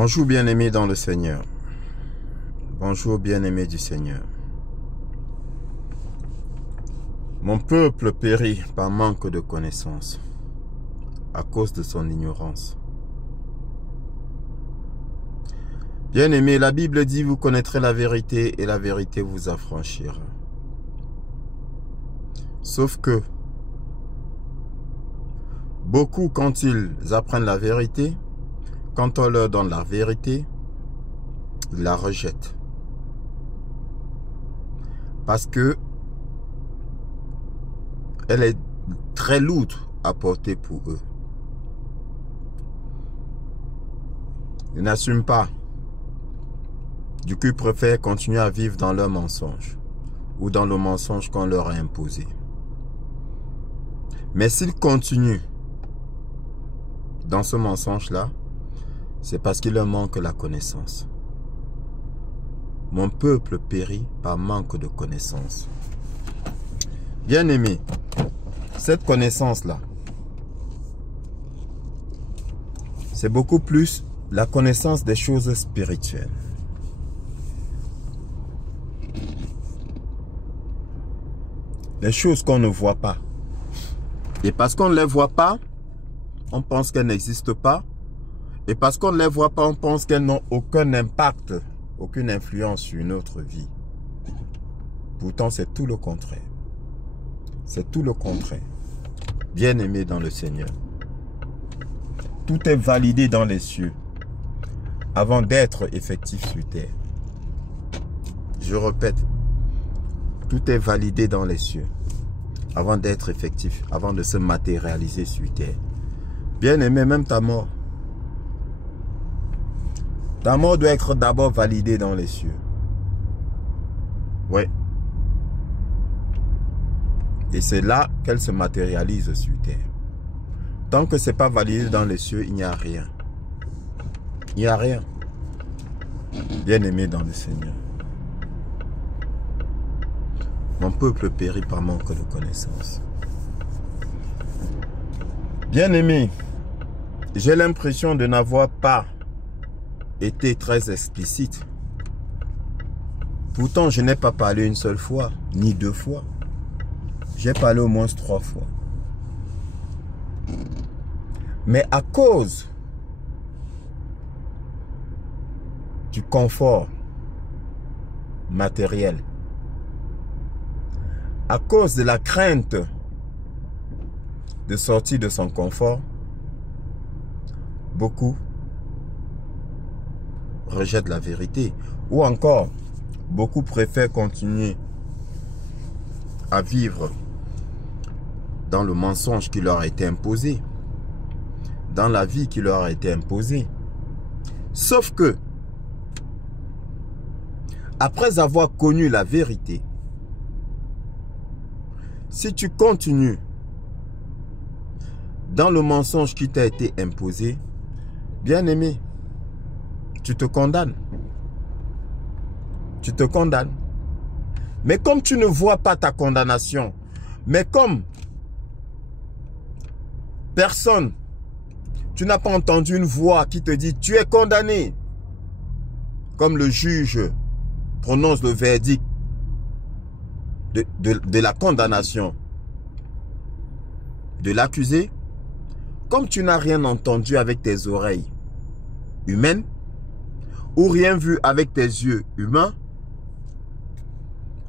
Bonjour bien-aimés dans le Seigneur. Bonjour bien-aimés du Seigneur. Mon peuple périt par manque de connaissance à cause de son ignorance. Bien-aimés, la Bible dit, vous connaîtrez la vérité et la vérité vous affranchira. Sauf que beaucoup, quand ils apprennent la vérité, quand on leur donne la vérité, ils la rejettent. Parce que elle est très lourde à porter pour eux. Ils n'assument pas. Du coup, ils préfèrent continuer à vivre dans leur mensonge ou dans le mensonge qu'on leur a imposé. Mais s'ils continuent dans ce mensonge-là, c'est parce qu'il leur manque la connaissance. Mon peuple périt par manque de connaissance. Bien-aimé, cette connaissance-là, c'est beaucoup plus la connaissance des choses spirituelles. Les choses qu'on ne voit pas. Et parce qu'on ne les voit pas, on pense qu'elles n'existent pas. Et parce qu'on ne les voit pas, on pense qu'elles n'ont aucun impact, aucune influence sur notre vie. Pourtant, c'est tout le contraire. C'est tout le contraire. Bien-aimé dans le Seigneur. Tout est validé dans les cieux avant d'être effectif sur terre. Je répète, tout est validé dans les cieux avant d'être effectif, avant de se matérialiser sur terre. Bien-aimé, même ta mort. Ta mort doit être d'abord validée dans les cieux. Oui. Et c'est là qu'elle se matérialise sur terre. Tant que ce n'est pas validé dans les cieux, il n'y a rien. Il n'y a rien. Bien-aimé dans le Seigneur. Mon peuple périt par manque de connaissance. Bien-aimé, j'ai l'impression de n'avoir pas été très explicite. Pourtant, je n'ai pas parlé une seule fois, ni deux fois. J'ai parlé au moins 3 fois. Mais à cause du confort matériel, à cause de la crainte de sortir de son confort, beaucoup rejettent la vérité. Ou encore, beaucoup préfèrent continuer à vivre dans le mensonge qui leur a été imposé, dans la vie qui leur a été imposée. Sauf que, après avoir connu la vérité, si tu continues dans le mensonge qui t'a été imposé, bien-aimé, tu te condamnes. Tu te condamnes. Mais comme tu ne vois pas ta condamnation, mais comme personne, tu n'as pas entendu une voix qui te dit tu es condamné, comme le juge prononce le verdict de la condamnation de l'accusé, comme tu n'as rien entendu avec tes oreilles humaines ou rien vu avec tes yeux humains,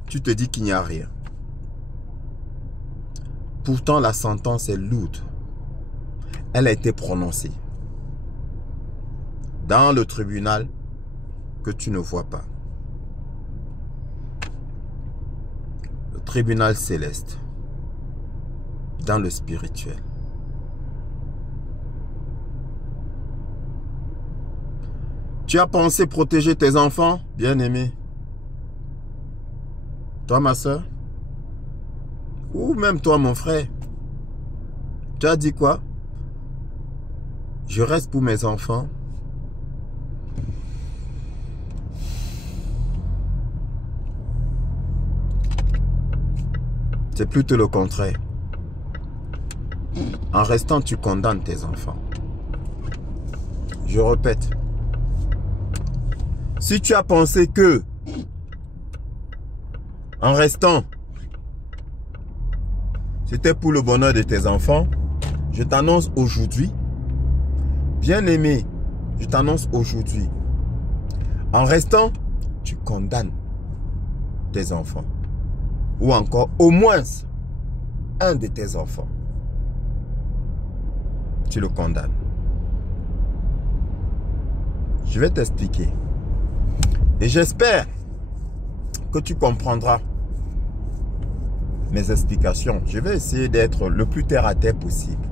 tu te dis qu'il n'y a rien. Pourtant, la sentence est lourde. Elle a été prononcée dans le tribunal que tu ne vois pas. Le tribunal céleste, dans le spirituel. Tu as pensé protéger tes enfants, bien-aimé? Toi, ma soeur? Ou même toi, mon frère? Tu as dit quoi? Je reste pour mes enfants. C'est plutôt le contraire. En restant, tu condamnes tes enfants. Je répète, Si tu as pensé que, en restant, c'était pour le bonheur de tes enfants, je t'annonce aujourd'hui, bien-aimé, je t'annonce aujourd'hui, en restant, tu condamnes tes enfants. Ou encore, au moins, un de tes enfants. Tu le condamnes. Je vais t'expliquer. Et j'espère que tu comprendras mes explications. Je vais essayer d'être le plus terre à terre possible.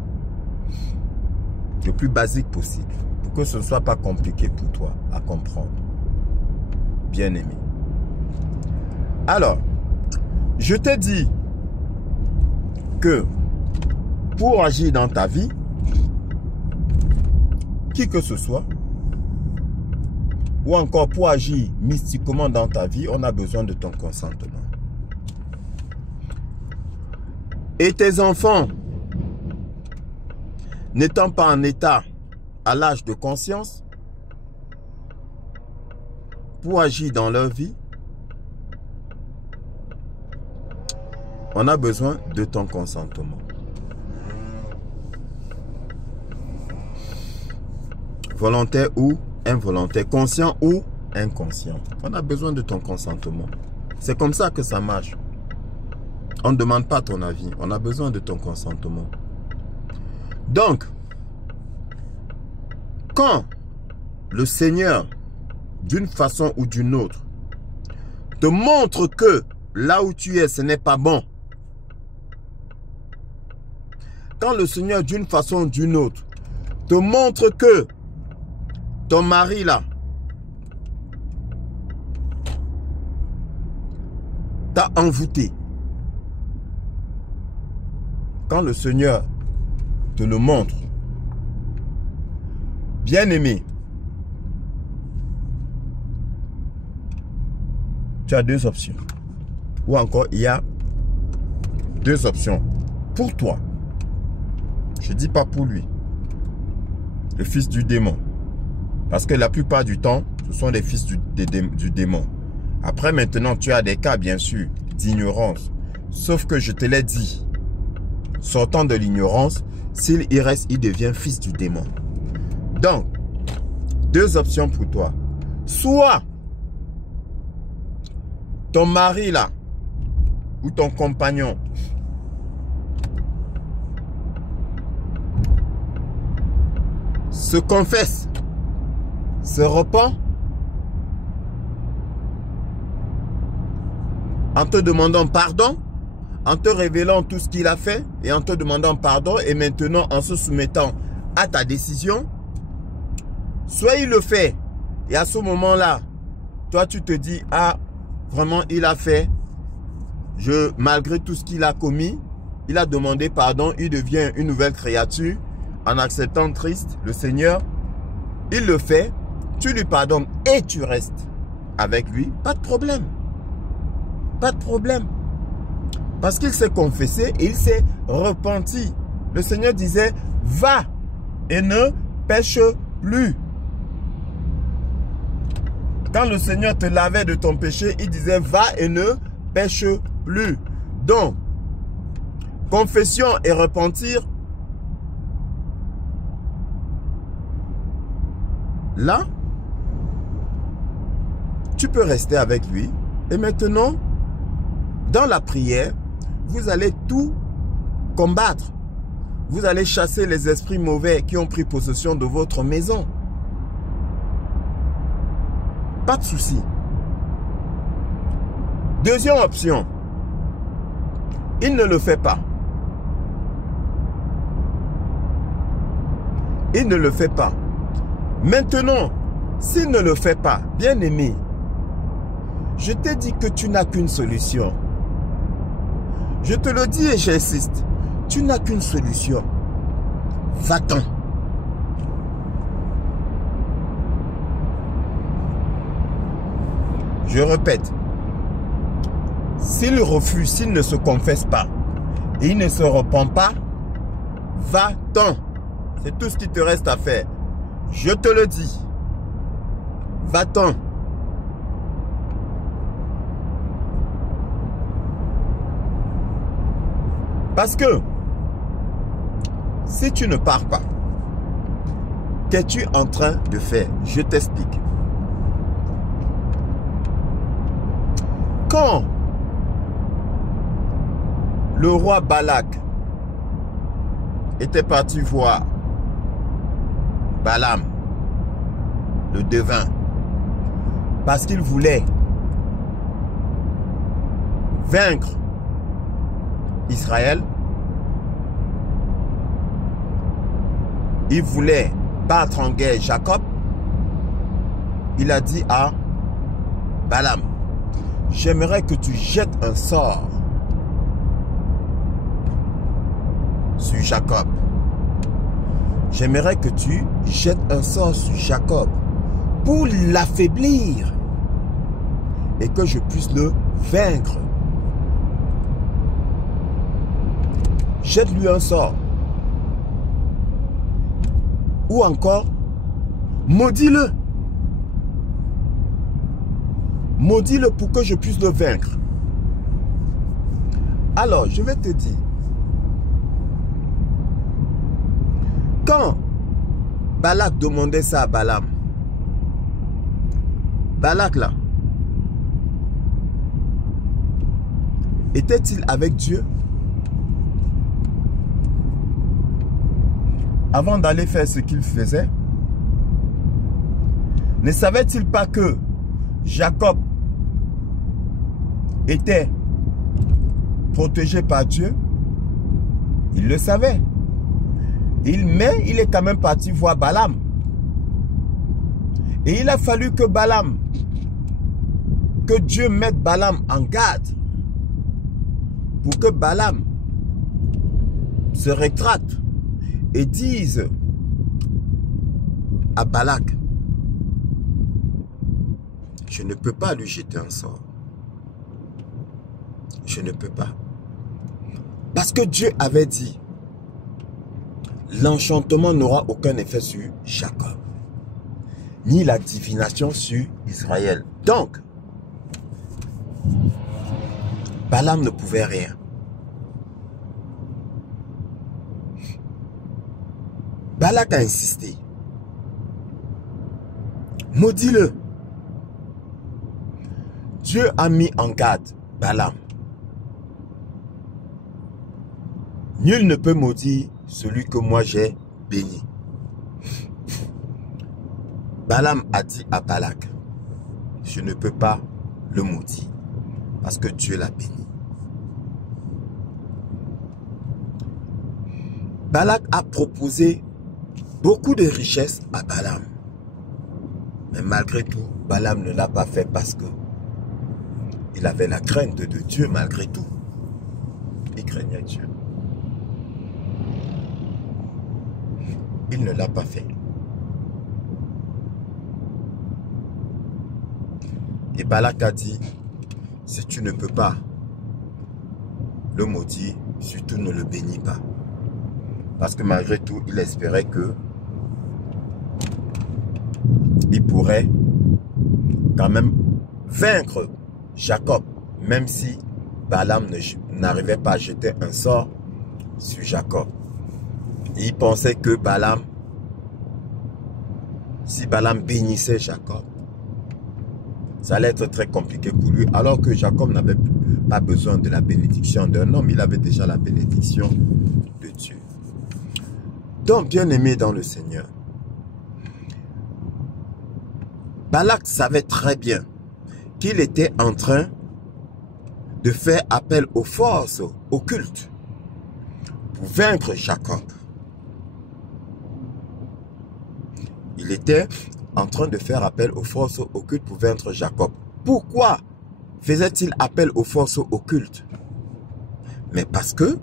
Le plus basique possible. Pour que ce ne soit pas compliqué pour toi à comprendre. Bien aimé. Alors, je t'ai dit que pour agir dans ta vie, qui que ce soit, ou encore pour agir mystiquement dans ta vie, on a besoin de ton consentement. Et tes enfants, n'étant pas en état à l'âge de conscience, pour agir dans leur vie, on a besoin de ton consentement. Volontaire ou involontaire, conscient ou inconscient. On a besoin de ton consentement. C'est comme ça que ça marche. On ne demande pas ton avis. On a besoin de ton consentement. Donc, quand le Seigneur, d'une façon ou d'une autre, te montre que là où tu es, ce n'est pas bon. Quand le Seigneur, d'une façon ou d'une autre, te montre que ton mari là, t'a envoûté. Quand le Seigneur te le montre, bien aimé, tu as deux options. Ou encore, il y a deux options pour toi. Je ne dis pas pour lui. Le fils du démon. Parce que la plupart du temps, ce sont des fils du démon. Après, maintenant, tu as des cas, bien sûr, d'ignorance. Sauf que je te l'ai dit. Sortant de l'ignorance, s'il y reste, il devient fils du démon. Donc, deux options pour toi. Soit ton mari là, ou ton compagnon, se confesse, se repent, en te demandant pardon, en te révélant tout ce qu'il a fait et en te demandant pardon et maintenant en se soumettant à ta décision, soit il le fait et à ce moment-là, toi tu te dis, ah, vraiment il a fait, malgré tout ce qu'il a commis, il a demandé pardon, il devient une nouvelle créature en acceptant Christ, le Seigneur, il le fait, tu lui pardonnes et tu restes avec lui, pas de problème. Pas de problème. Parce qu'il s'est confessé et il s'est repenti. Le Seigneur disait, va et ne pêche plus. Quand le Seigneur te lavait de ton péché, il disait, va et ne pêche plus. Donc, confession et repentir, là, tu peux rester avec lui. Et maintenant, dans la prière, vous allez tout combattre. Vous allez chasser les esprits mauvais qui ont pris possession de votre maison. Pas de souci. Deuxième option. Il ne le fait pas. Il ne le fait pas. Maintenant, s'il ne le fait pas, bien aimé, je t'ai dit que tu n'as qu'une solution. Je te le dis et j'insiste. Tu n'as qu'une solution. Va-t'en. Je répète. S'il refuse, s'il ne se confesse pas et il ne se repent pas, va-t'en. C'est tout ce qui te reste à faire. Je te le dis. Va-t'en. Parce que si tu ne pars pas, qu'es-tu en train de faire? Je t'explique. Quand le roi Balak était parti voir Balaam, le devin, parce qu'il voulait vaincre Israël, il voulait battre en guerre Jacob, il a dit à Balaam, j'aimerais que tu jettes un sort sur Jacob. J'aimerais que tu jettes un sort sur Jacob pour l'affaiblir et que je puisse le vaincre. Jette-lui un sort. Ou encore, maudis-le. Maudis-le pour que je puisse le vaincre. Alors, je vais te dire, quand Balak demandait ça à Balaam, Balak là, était-il avec Dieu? Avant d'aller faire ce qu'il faisait, ne savait-il pas que Jacob était protégé par Dieu? Il le savait. Mais il est quand même parti voir Balaam. Et il a fallu que Dieu mette Balaam en garde pour que Balaam se rétracte et dise à Balak, je ne peux pas lui jeter un sort. Je ne peux pas. Parce que Dieu avait dit, l'enchantement n'aura aucun effet sur Jacob, ni la divination sur Israël. Donc, Balaam ne pouvait rien. Balak a insisté. Maudis-le. Dieu a mis en garde Balaam. Nul ne peut maudire celui que moi j'ai béni. Balaam a dit à Balak, je ne peux pas le maudire parce que Dieu l'a béni. Balak a proposé beaucoup de richesses à Balaam. Mais malgré tout, Balaam ne l'a pas fait parce que il avait la crainte de Dieu malgré tout. Il craignait Dieu. Il ne l'a pas fait. Et Balak a dit, si tu ne peux pas le maudire, surtout ne le bénis pas. Parce que malgré tout, il espérait que il pourrait quand même vaincre Jacob, même si Balaam n'arrivait pas à jeter un sort sur Jacob. Et il pensait que Balaam, si Balaam bénissait Jacob, ça allait être très compliqué pour lui, alors que Jacob n'avait pas besoin de la bénédiction d'un homme, il avait déjà la bénédiction de Dieu. Donc, bien aimé dans le Seigneur, Balak savait très bien qu'il était en train de faire appel aux forces occultes pour vaincre Jacob. Il était en train de faire appel aux forces occultes pour vaincre Jacob. Pourquoi faisait-il appel aux forces occultes? Mais parce que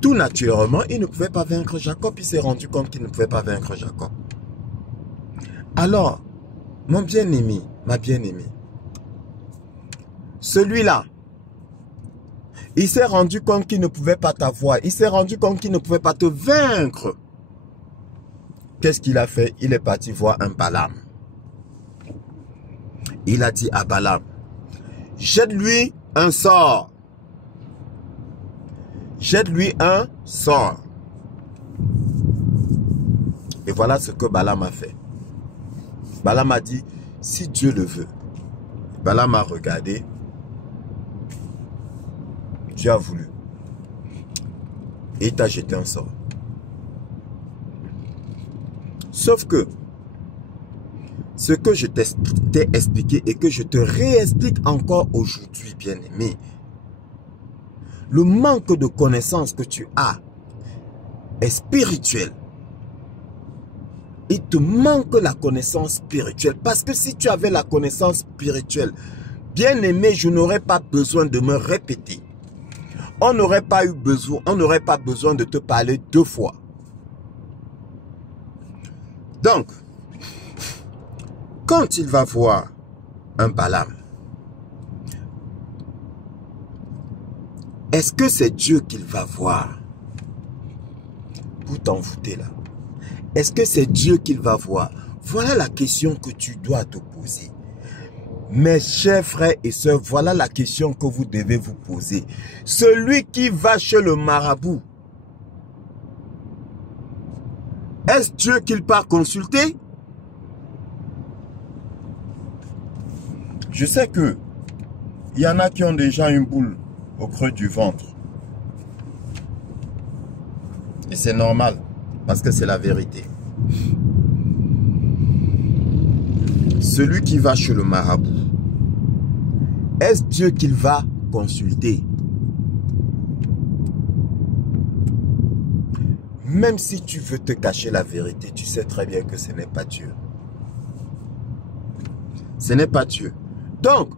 tout naturellement, il ne pouvait pas vaincre Jacob. Il s'est rendu compte qu'il ne pouvait pas vaincre Jacob. Alors, mon bien-aimé, ma bien-aimée, celui-là, il s'est rendu compte qu'il ne pouvait pas t'avoir. Il s'est rendu compte qu'il ne pouvait pas te vaincre. Qu'est-ce qu'il a fait? Il est parti voir un Balaam. Il a dit à Balaam, jette-lui un sort. jette-lui un sort. Et voilà ce que Balaam a fait. Balaam a dit, si Dieu le veut. Balaam a regardé. Dieu a voulu. Et il t'a jeté un sort. Sauf que, ce que je t'ai expliqué et que je te réexplique encore aujourd'hui, bien-aimé, le manque de connaissance que tu as est spirituel. Il te manque la connaissance spirituelle. Parce que si tu avais la connaissance spirituelle, bien-aimé, je n'aurais pas besoin de me répéter. On n'aurait pas besoin de te parler deux fois. Donc, quand il va voir un Balaam, est-ce que c'est Dieu qu'il va voir pour t'envoûter là? Est-ce que c'est Dieu qu'il va voir? Voilà la question que tu dois te poser. Mes chers frères et sœurs, voilà la question que vous devez vous poser. Celui qui va chez le marabout, est-ce Dieu qu'il part consulter? Je sais que il y en a qui ont déjà une boule au creux du ventre. Et c'est normal, parce que c'est la vérité. Celui qui va chez le marabout, est-ce Dieu qu'il va consulter? Même si tu veux te cacher la vérité, tu sais très bien que ce n'est pas Dieu. Ce n'est pas Dieu. Donc,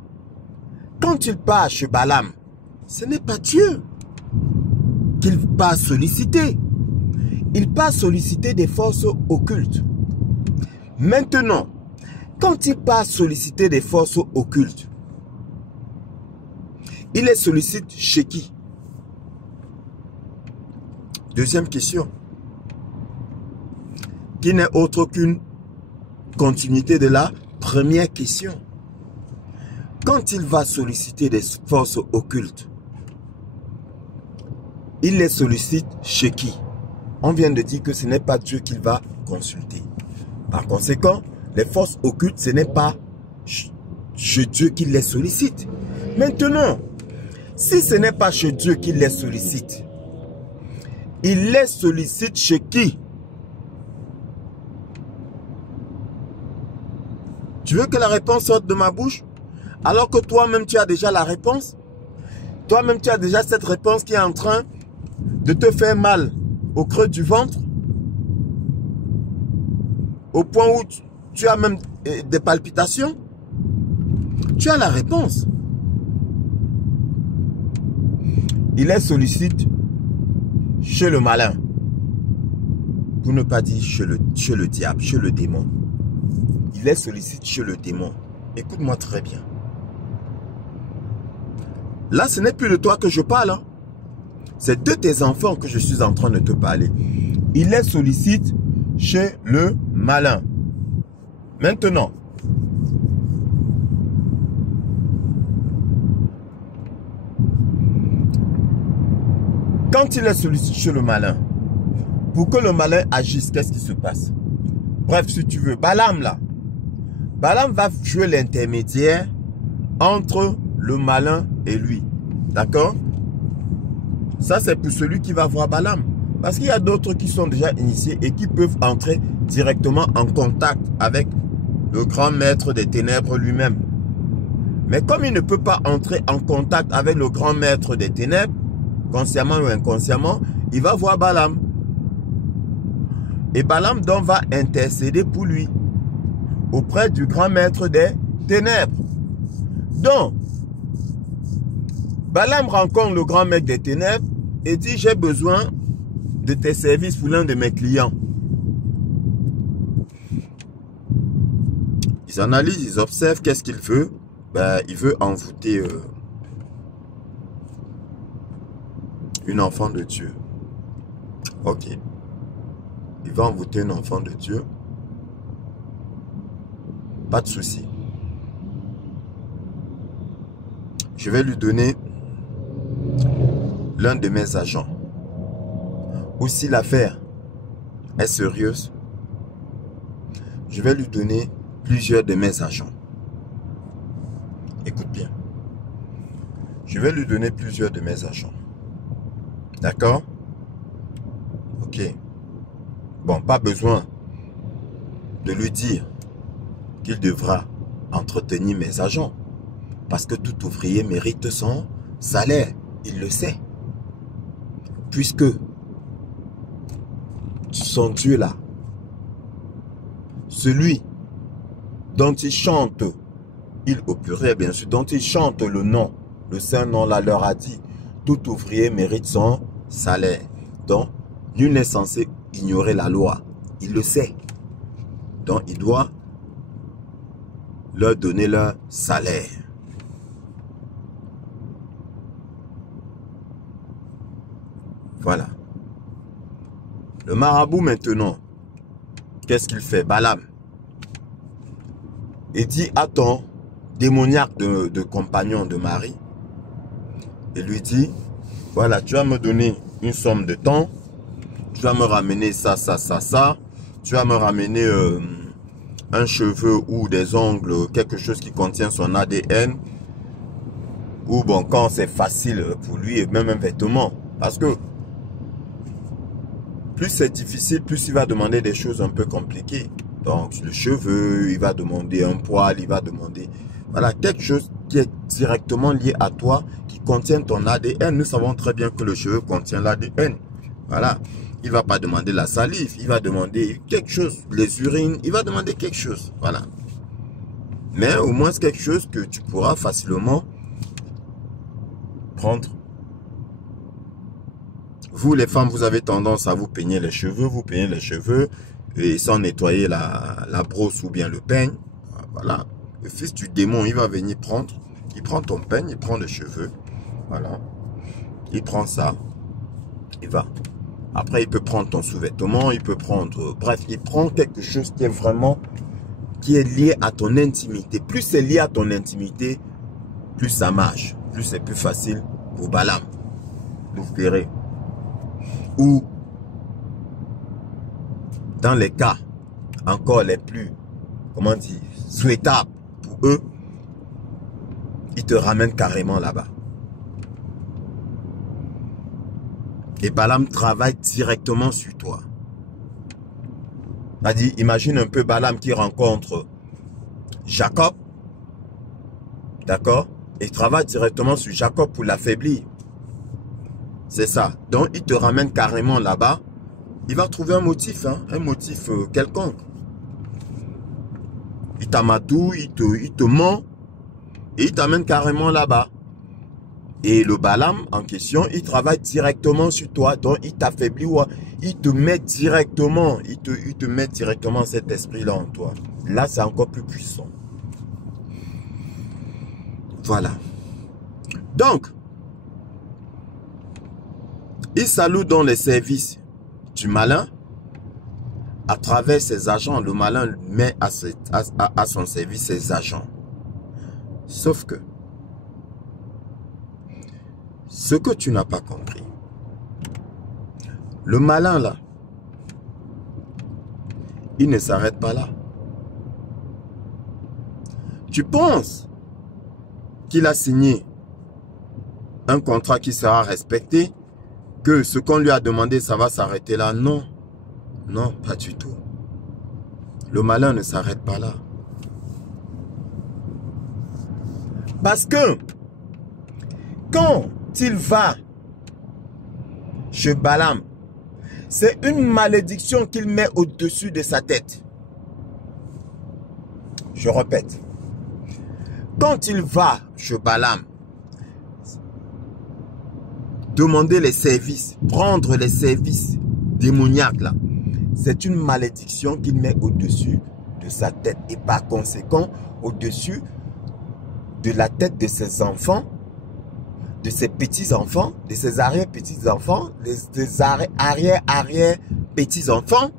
quand il part chez Balaam, ce n'est pas Dieu qu'il part solliciter. Il part solliciter des forces occultes. Maintenant, quand il part solliciter des forces occultes, il les sollicite chez qui? Deuxième question. Qui n'est autre qu'une continuité de la première question. Quand il va solliciter des forces occultes, il les sollicite chez qui? On vient de dire que ce n'est pas Dieu qu'il va consulter. Par conséquent, les forces occultes, ce n'est pas chez Dieu qu'il les sollicite. Maintenant, si ce n'est pas chez Dieu qu'il les sollicite, il les sollicite chez qui? Tu veux que la réponse sorte de ma bouche? Alors que toi-même tu as déjà la réponse? Toi-même tu as déjà cette réponse qui est en train de te faire mal au creux du ventre? Au point où tu as même des palpitations? Tu as la réponse. Il les sollicite chez le malin. Pour ne pas dire chez le diable, chez le démon. Il les sollicite chez le démon. Écoute-moi très bien. Là, ce n'est plus de toi que je parle. Hein. C'est de tes enfants que je suis en train de te parler. Il les sollicite chez le malin. Maintenant, quand il les sollicite chez le malin, pour que le malin agisse, qu'est-ce qui se passe? Bref, si tu veux, Balaam là. Balaam va jouer l'intermédiaire entre le malin et lui. D'accord? Ça, c'est pour celui qui va voir Balaam. Parce qu'il y a d'autres qui sont déjà initiés et qui peuvent entrer directement en contact avec le grand maître des ténèbres lui-même. Mais comme il ne peut pas entrer en contact avec le grand maître des ténèbres, consciemment ou inconsciemment, il va voir Balaam. Et Balaam donc va intercéder pour lui auprès du grand maître des ténèbres. Donc, Balaam rencontre le grand maître des ténèbres et dit: j'ai besoin de tes services pour l'un de mes clients. Ils analysent, ils observent qu'est-ce qu'il veut. Ben, il veut envoûter une enfant de Dieu. Ok. Il va envoûter une enfant de Dieu. Pas de souci. Je vais lui donner l'un de mes agents. ou si l'affaire est sérieuse, je vais lui donner plusieurs de mes agents. Écoute bien. Je vais lui donner plusieurs de mes agents. D'accord? Ok. Bon, pas besoin de lui dire qu'il devra entretenir mes agents. Parce que tout ouvrier mérite son salaire. Il le sait. Puisque son Dieu là, celui dont il chante, il au pluriel bien sûr, dont il chante le nom, le saint nom là leur a dit, tout ouvrier mérite son salaire. Donc, nul n'est censé ignorer la loi. Il le sait. Donc, il doit leur donner leur salaire. Voilà. Le marabout maintenant, qu'est-ce qu'il fait? Balaam. Il dit à ton démoniaque de compagnon de Marie, il lui dit, voilà, tu vas me donner une somme de temps, tu vas me ramener ça, ça, ça, ça, tu vas me ramener un cheveu ou des ongles, quelque chose qui contient son ADN, ou bon, quand c'est facile pour lui, et même un vêtement, parce que plus c'est difficile, plus il va demander des choses un peu compliquées. Donc, le cheveu, il va demander un poil, il va demander... Voilà, quelque chose qui est directement lié à toi, qui contient ton ADN. Nous savons très bien que le cheveu contient l'ADN. Voilà. Il ne va pas demander la salive, il va demander quelque chose. Les urines, il va demander quelque chose. Voilà. Mais au moins, c'est quelque chose que tu pourras facilement prendre. Vous, les femmes, vous avez tendance à vous peigner les cheveux. Vous peignez les cheveux et sans nettoyer la brosse ou bien le peigne. Voilà. Le fils du démon, il va venir prendre. Il prend ton peigne, il prend les cheveux. Voilà. Il prend ça. Il va. Après, il peut prendre ton sous-vêtement. Il peut prendre... Bref, il prend quelque chose qui est vraiment... qui est lié à ton intimité. Plus c'est lié à ton intimité, plus ça marche. Plus c'est plus facile pour Balaam. Vous verrez. Ou dans les cas encore les plus, comment dire, souhaitables pour eux, ils te ramènent carrément là-bas. Et Balaam travaille directement sur toi. C'est-à-dire, imagine un peu Balaam qui rencontre Jacob, d'accord? Et il travaille directement sur Jacob pour l'affaiblir. C'est ça. Donc, il te ramène carrément là-bas. Il va trouver un motif quelconque. Il t'amadouille, il te ment. Et il t'amène carrément là-bas. Et le Balaam en question, il travaille directement sur toi. Donc, il t'affaiblit. Il te met directement. Il te met directement cet esprit-là en toi. Là, c'est encore plus puissant. Voilà. Donc, il s'alloue dans les services du malin. À travers ses agents, le malin met à son service ses agents. Sauf que, ce que tu n'as pas compris, le malin là, il ne s'arrête pas là. Tu penses qu'il a signé un contrat qui sera respecté, que ce qu'on lui a demandé, ça va s'arrêter là? Non. Non, pas du tout. Le malin ne s'arrête pas là. Parce que, quand il va chez Balaam, c'est une malédiction qu'il met au-dessus de sa tête. Je répète. Quand il va chez Balaam, demander les services, prendre les services démoniaques là, c'est une malédiction qu'il met au-dessus de sa tête et par conséquent au-dessus de la tête de ses enfants, de ses petits-enfants, de ses arrière-petits-enfants, des arrière-petits-enfants.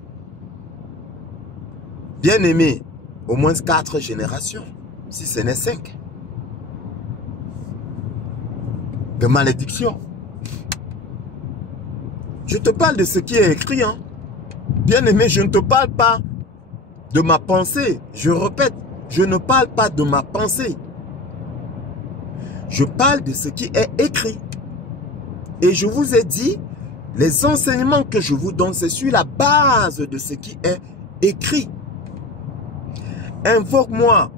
Bien aimé, au moins 4 générations, si ce n'est 5. De malédiction. Je te parle de ce qui est écrit. Hein. Bien-aimé, je ne te parle pas de ma pensée. Je répète, je ne parle pas de ma pensée. Je parle de ce qui est écrit. Et je vous ai dit, les enseignements que je vous donne, c'est sur la base de ce qui est écrit. Invoque-moi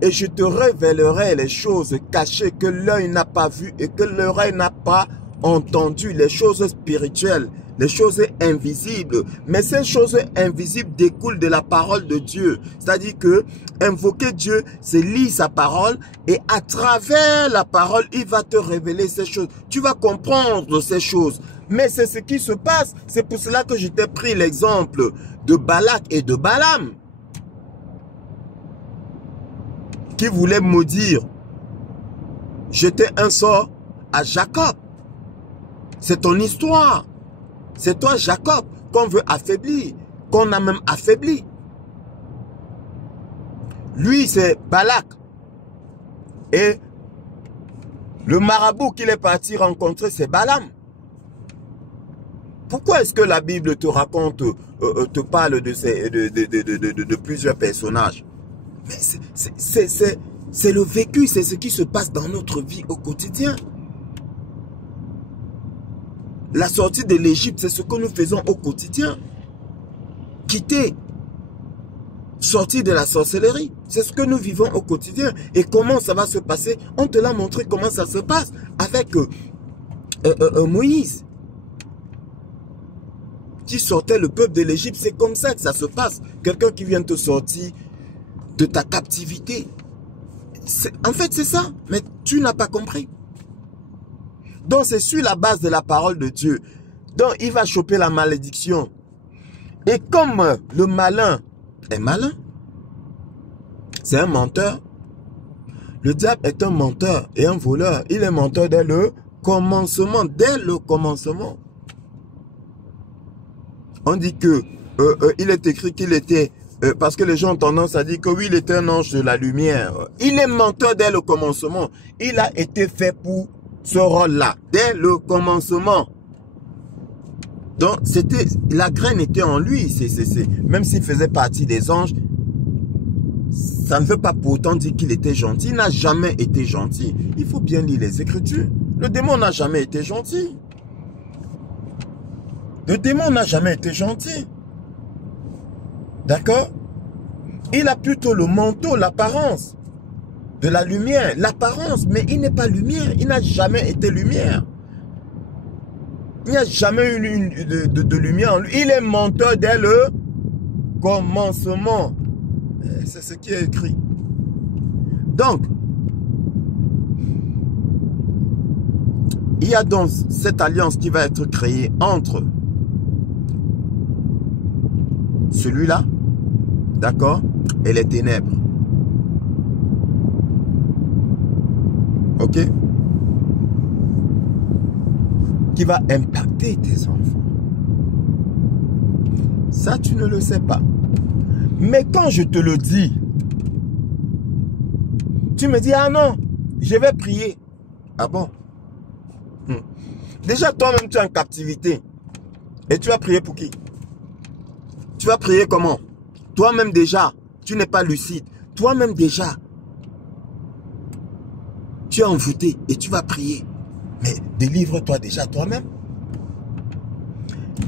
et je te révélerai les choses cachées que l'œil n'a pas vues et que l'oreille n'a pas entendues, les choses spirituelles, les choses invisibles. Mais ces choses invisibles découlent de la parole de Dieu. C'est-à-dire que invoquer Dieu, c'est lire sa parole et à travers la parole, il va te révéler ces choses. Tu vas comprendre ces choses. Mais c'est ce qui se passe. C'est pour cela que je t'ai pris l'exemple de Balak et de Balaam, qui voulaient maudire, jeter un sort à Jacob. C'est ton histoire. C'est toi, Jacob, qu'on veut affaiblir, qu'on a même affaibli. Lui, c'est Balak. Et le marabout qu'il est parti rencontrer, c'est Balaam. Pourquoi est-ce que la Bible te raconte, te parle de plusieurs personnages? C'est le vécu, c'est ce qui se passe dans notre vie au quotidien. La sortie de l'Égypte, c'est ce que nous faisons au quotidien. Quitter, sortir de la sorcellerie, c'est ce que nous vivons au quotidien. Et comment ça va se passer? On te l'a montré comment ça se passe avec Moïse, qui sortait le peuple de l'Égypte. C'est comme ça que ça se passe. Quelqu'un qui vient te sortir de ta captivité. En fait, c'est ça. Mais tu n'as pas compris. Donc, c'est sur la base de la parole de Dieu. Donc, il va choper la malédiction. Et comme le malin est malin, c'est un menteur. Le diable est un menteur et un voleur. Il est menteur dès le commencement. Dès le commencement. On dit que il est écrit qu'il était... parce que les gens ont tendance à dire que oui, il était un ange de la lumière. Il est menteur dès le commencement. Il a été fait pour ce rôle-là, dès le commencement. Donc, la graine était en lui. Même s'il faisait partie des anges, ça ne veut pas pour autant dire qu'il était gentil. Il n'a jamais été gentil. Il faut bien lire les Écritures. Le démon n'a jamais été gentil. Le démon n'a jamais été gentil. D'accord? Il a plutôt le manteau, l'apparence de la lumière. L'apparence, mais il n'est pas lumière. Il n'a jamais été lumière. Il n'y a jamais eu de lumière en lui. Il est menteur dès le commencement. C'est ce qui est écrit. Donc, il y a donc cette alliance qui va être créée entre celui-là, d'accord, et les ténèbres. Ok? Qui va impacter tes enfants. Ça, tu ne le sais pas. Mais quand je te le dis, tu me dis, ah non, je vais prier. Ah bon? Déjà, toi-même, tu es en captivité. Et tu vas prier pour qui? Tu vas prier comment? Toi-même déjà, tu n'es pas lucide. Toi-même déjà, tu es envoûté et tu vas prier. Mais délivre-toi déjà toi-même.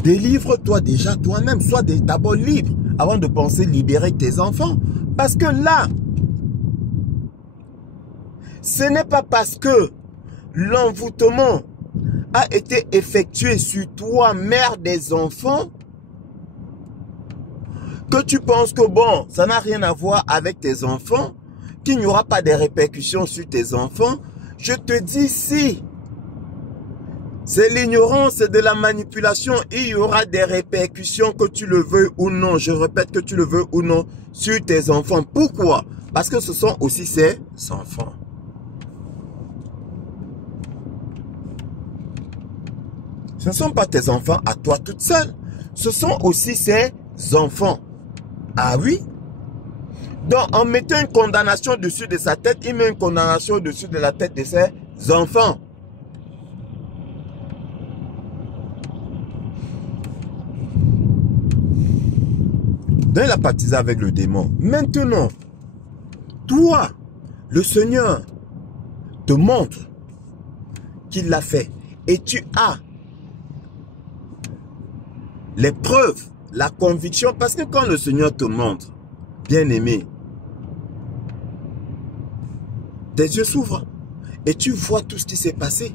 Délivre-toi déjà toi-même. Sois d'abord libre avant de penser libérer tes enfants. Parce que là, ce n'est pas parce que l'envoûtement a été effectué sur toi, mère des enfants, que tu penses que bon, ça n'a rien à voir avec tes enfants, qu'il n'y aura pas de répercussions sur tes enfants. Je te dis si. C'est l'ignorance, c'est de la manipulation. Il y aura des répercussions que tu le veux ou non. Je répète que tu le veux ou non sur tes enfants. Pourquoi? Parce que ce sont aussi ses enfants. Ce ne sont pas tes enfants à toi toute seule. Ce sont aussi ses enfants. Ah oui? Donc, en mettant une condamnation dessus de sa tête, il met une condamnation dessus de la tête de ses enfants. Donc il a pactisé avec le démon. Maintenant, toi, le Seigneur te montre qu'il l'a fait. Et tu as les preuves, la conviction. Parce que quand le Seigneur te montre, bien-aimé, tes yeux s'ouvrent. Et tu vois tout ce qui s'est passé.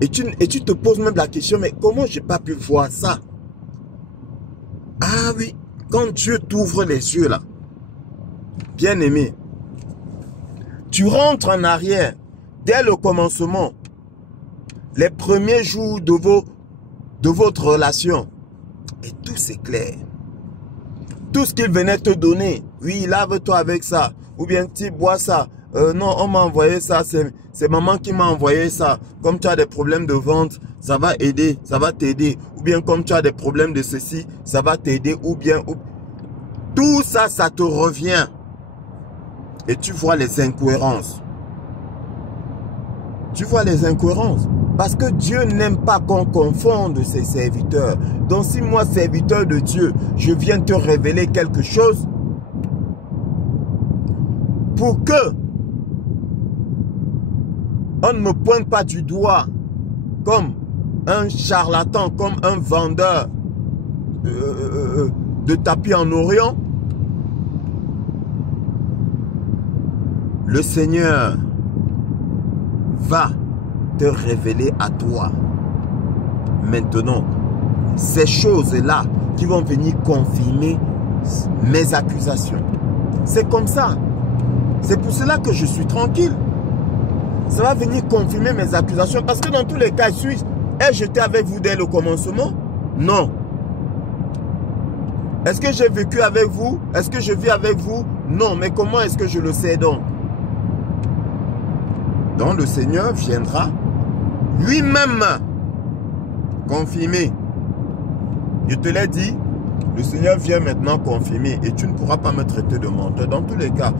Et tu te poses même la question, mais comment j'ai pas pu voir ça? Ah oui, quand Dieu t'ouvre les yeux là, bien-aimé, tu rentres en arrière dès le commencement, les premiers jours de votre relation, et tout s'éclaire. Tout ce qu'il venait te donner, oui, lave-toi avec ça, ou bien tu bois ça, non, on m'a envoyé ça, c'est maman qui m'a envoyé ça. Comme tu as des problèmes de vente, ça va aider, ça va t'aider. Ou bien comme tu as des problèmes de ceci, ça va t'aider. Ou bien, tout ça, ça te revient. Et tu vois les incohérences. Tu vois les incohérences. Parce que Dieu n'aime pas qu'on confonde ses serviteurs. Donc si moi, serviteur de Dieu, je viens te révéler quelque chose pour que on ne me pointe pas du doigt comme un charlatan, comme un vendeur de tapis en Orient. Le Seigneur va te révéler à toi maintenant ces choses-là qui vont venir confirmer mes accusations. C'est comme ça. C'est pour cela que je suis tranquille. Ça va venir confirmer mes accusations. Parce que dans tous les cas, ai-je été avec vous dès le commencement? Non. Est-ce que j'ai vécu avec vous? Est-ce que je vis avec vous? Non. Mais comment est-ce que je le sais donc? Donc le Seigneur viendra lui-même confirmer. Je te l'ai dit, le Seigneur vient maintenant confirmer et tu ne pourras pas me traiter de menteur. Dans tous les cas,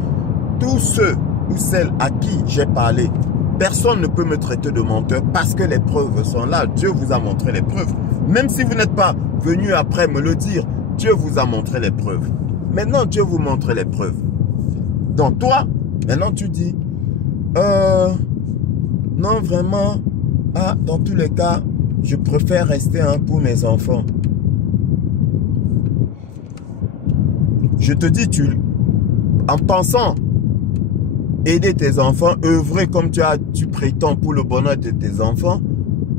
tous ceux ou celles à qui j'ai parlé, personne ne peut me traiter de menteur parce que les preuves sont là. Dieu vous a montré les preuves. Même si vous n'êtes pas venu après me le dire, Dieu vous a montré les preuves. Maintenant, Dieu vous montre les preuves. Donc toi, maintenant tu dis, non vraiment, dans tous les cas, je préfère rester pour mes enfants. Je te dis, en pensant aider tes enfants, œuvrer comme tu prétends pour le bonheur de tes enfants,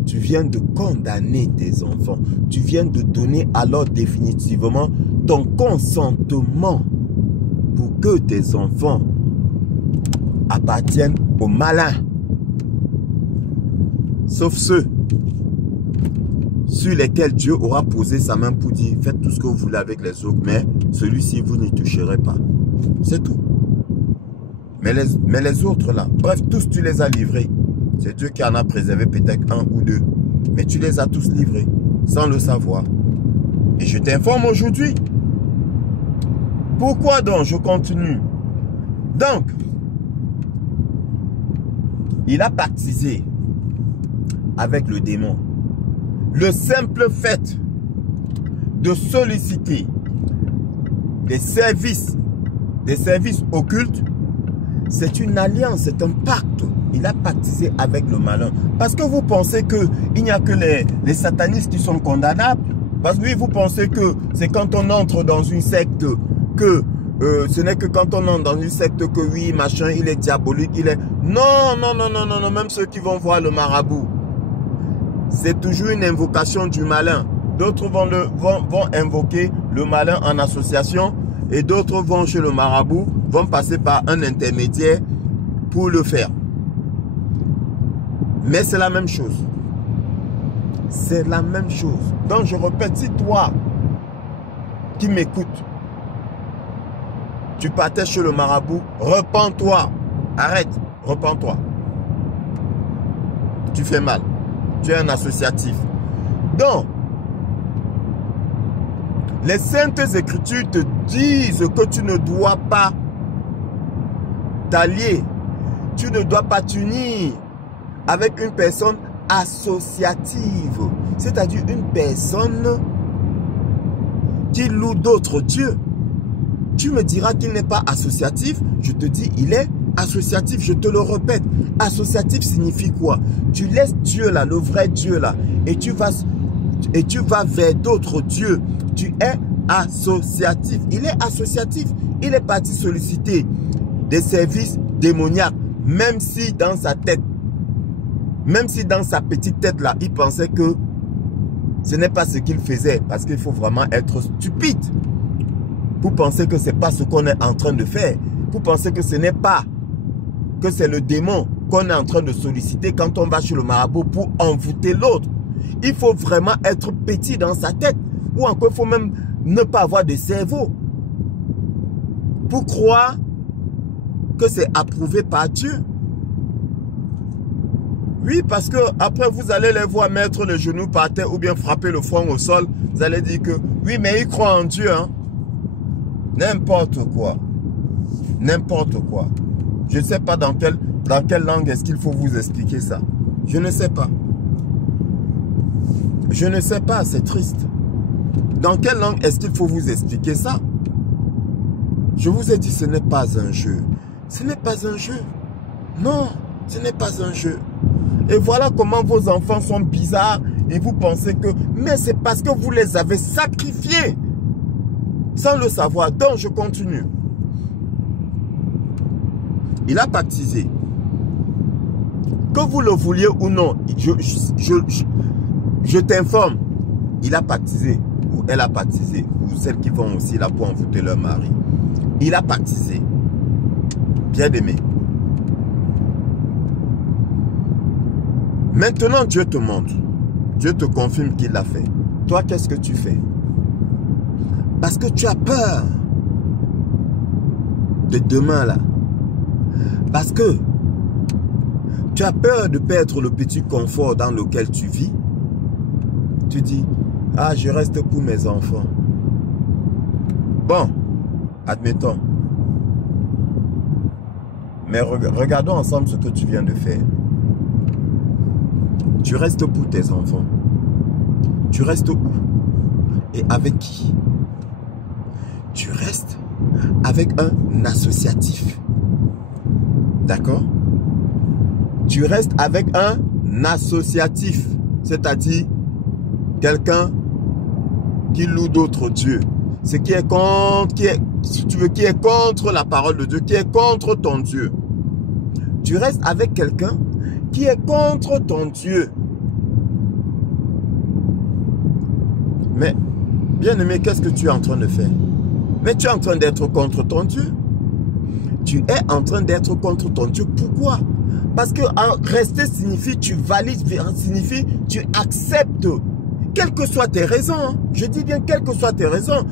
tu viens de condamner tes enfants. Tu viens de donner alors définitivement ton consentement pour que tes enfants appartiennent aux malins. Sauf ceux sur lesquels Dieu aura posé sa main pour dire, faites tout ce que vous voulez avec les autres, mais celui-ci, vous n'y toucherez pas. C'est tout. Mais les autres là, bref, tous tu les as livrés. C'est Dieu qui en a préservé peut-être un ou deux. Mais tu les as tous livrés, sans le savoir. Et je t'informe aujourd'hui. Pourquoi donc je continue? Donc, il a pactisé avec le démon. Le simple fait de solliciter des services occultes, c'est une alliance, c'est un pacte. Il a pactisé avec le malin. Parce que vous pensez qu'il n'y a que les satanistes qui sont condamnables. Parce que oui, vous pensez que c'est quand on entre dans une secte que ce n'est que quand on entre dans une secte que oui, machin, il est diabolique, il est... Non, non, non, non, non, non, même ceux qui vont voir le marabout. C'est toujours une invocation du malin. D'autres vont invoquer le malin en association et d'autres vont chez le marabout, vont passer par un intermédiaire pour le faire. Mais c'est la même chose. C'est la même chose. Donc je répète, si toi qui m'écoutes, tu partais chez le marabout, repens-toi. Arrête, repens-toi. Tu fais mal. Tu es un associatif. Donc, les saintes écritures te disent que tu ne dois pas t'allier. Tu ne dois pas t'unir avec une personne associative. C'est-à-dire une personne qui loue d'autres dieux. Tu me diras qu'il n'est pas associatif. Je te dis, il est associatif. Je te le répète. Associatif signifie quoi? Tu laisses Dieu là, le vrai Dieu là, et tu vas vers d'autres dieux. Tu es associatif. Il est associatif. Il est parti solliciter des services démoniaques, même si dans sa tête, même si dans sa petite tête là, il pensait que ce n'est pas ce qu'il faisait, parce qu'il faut vraiment être stupide pour penser que ce n'est pas ce qu'on est en train de faire, pour penser que ce n'est pas, que c'est le démon qu'on est en train de solliciter quand on va chez le marabout pour envoûter l'autre. Il faut vraiment être petit dans sa tête, ou encore il faut même ne pas avoir de cerveau pour croire que c'est approuvé par Dieu. Oui, parce que après vous allez les voir mettre les genoux par terre ou bien frapper le front au sol. Vous allez dire que oui, mais ils croient en Dieu. Hein? N'importe quoi. N'importe quoi. Je ne sais pas dans quelle langue est-ce qu'il faut vous expliquer ça. Je ne sais pas. Je ne sais pas, c'est triste. Dans quelle langue est-ce qu'il faut vous expliquer ça? Je vous ai dit, ce n'est pas un jeu. Ce n'est pas un jeu. Non, ce n'est pas un jeu. Et voilà comment vos enfants sont bizarres et vous pensez que... Mais c'est parce que vous les avez sacrifiés sans le savoir. Donc, je continue. Il a baptisé. Que vous le vouliez ou non, je t'informe. Il a baptisé ou elle a baptisé. Ou celles qui vont aussi là pour envoûter leur mari. Il a baptisé. Bien aimé. Maintenant, Dieu te montre. Dieu te confirme qu'il l'a fait. Toi, qu'est-ce que tu fais? Parce que tu as peur de demain là. Parce que tu as peur de perdre le petit confort dans lequel tu vis. Tu dis, ah, je reste pour mes enfants. Bon, admettons. Mais regardons ensemble ce que tu viens de faire. Tu restes pour tes enfants. Tu restes où? Et avec qui? Tu restes avec un associatif. D'accord? Tu restes avec un associatif. C'est-à-dire quelqu'un qui loue d'autres dieux. Ce qui est contre, si tu veux, qui est contre la parole de Dieu, qui est contre ton Dieu. Tu restes avec quelqu'un qui est contre ton Dieu. Mais, bien-aimé, qu'est-ce que tu es en train de faire? Mais tu es en train d'être contre ton Dieu. Tu es en train d'être contre ton Dieu. Pourquoi? Parce que rester signifie tu valides, signifie tu acceptes. Quelles que soient tes raisons. Hein. Je dis bien quelles que soient tes raisons.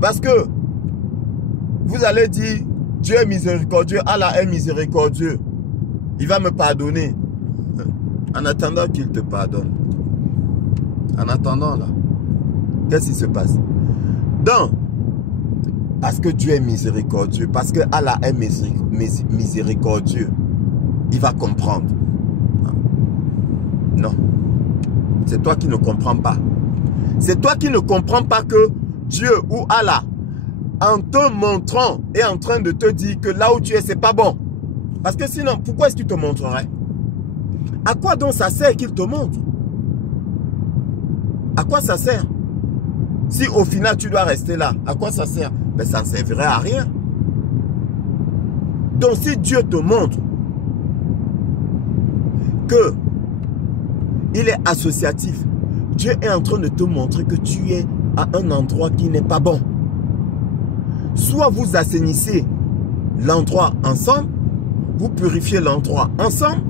Parce que vous allez dire Dieu est miséricordieux, Allah est miséricordieux. Il va me pardonner. En attendant qu'il te pardonne. En attendant là. Qu'est-ce qui se passe? Donc, parce que Dieu est miséricordieux, parce que Allah est miséricordieux, il va comprendre. Non. C'est toi qui ne comprends pas. C'est toi qui ne comprends pas que Dieu ou Allah, en te montrant, est en train de te dire que là où tu es, c'est pas bon. Parce que sinon, pourquoi est-ce qu'il te montrerait? À quoi donc ça sert qu'il te montre? À quoi ça sert? Si au final tu dois rester là, à quoi ça sert? Ben, ça ne servirait à rien. Donc si Dieu te montre que il est associatif, Dieu est en train de te montrer que tu es à un endroit qui n'est pas bon. Soit vous assainissez l'endroit ensemble, vous purifiez l'endroit ensemble,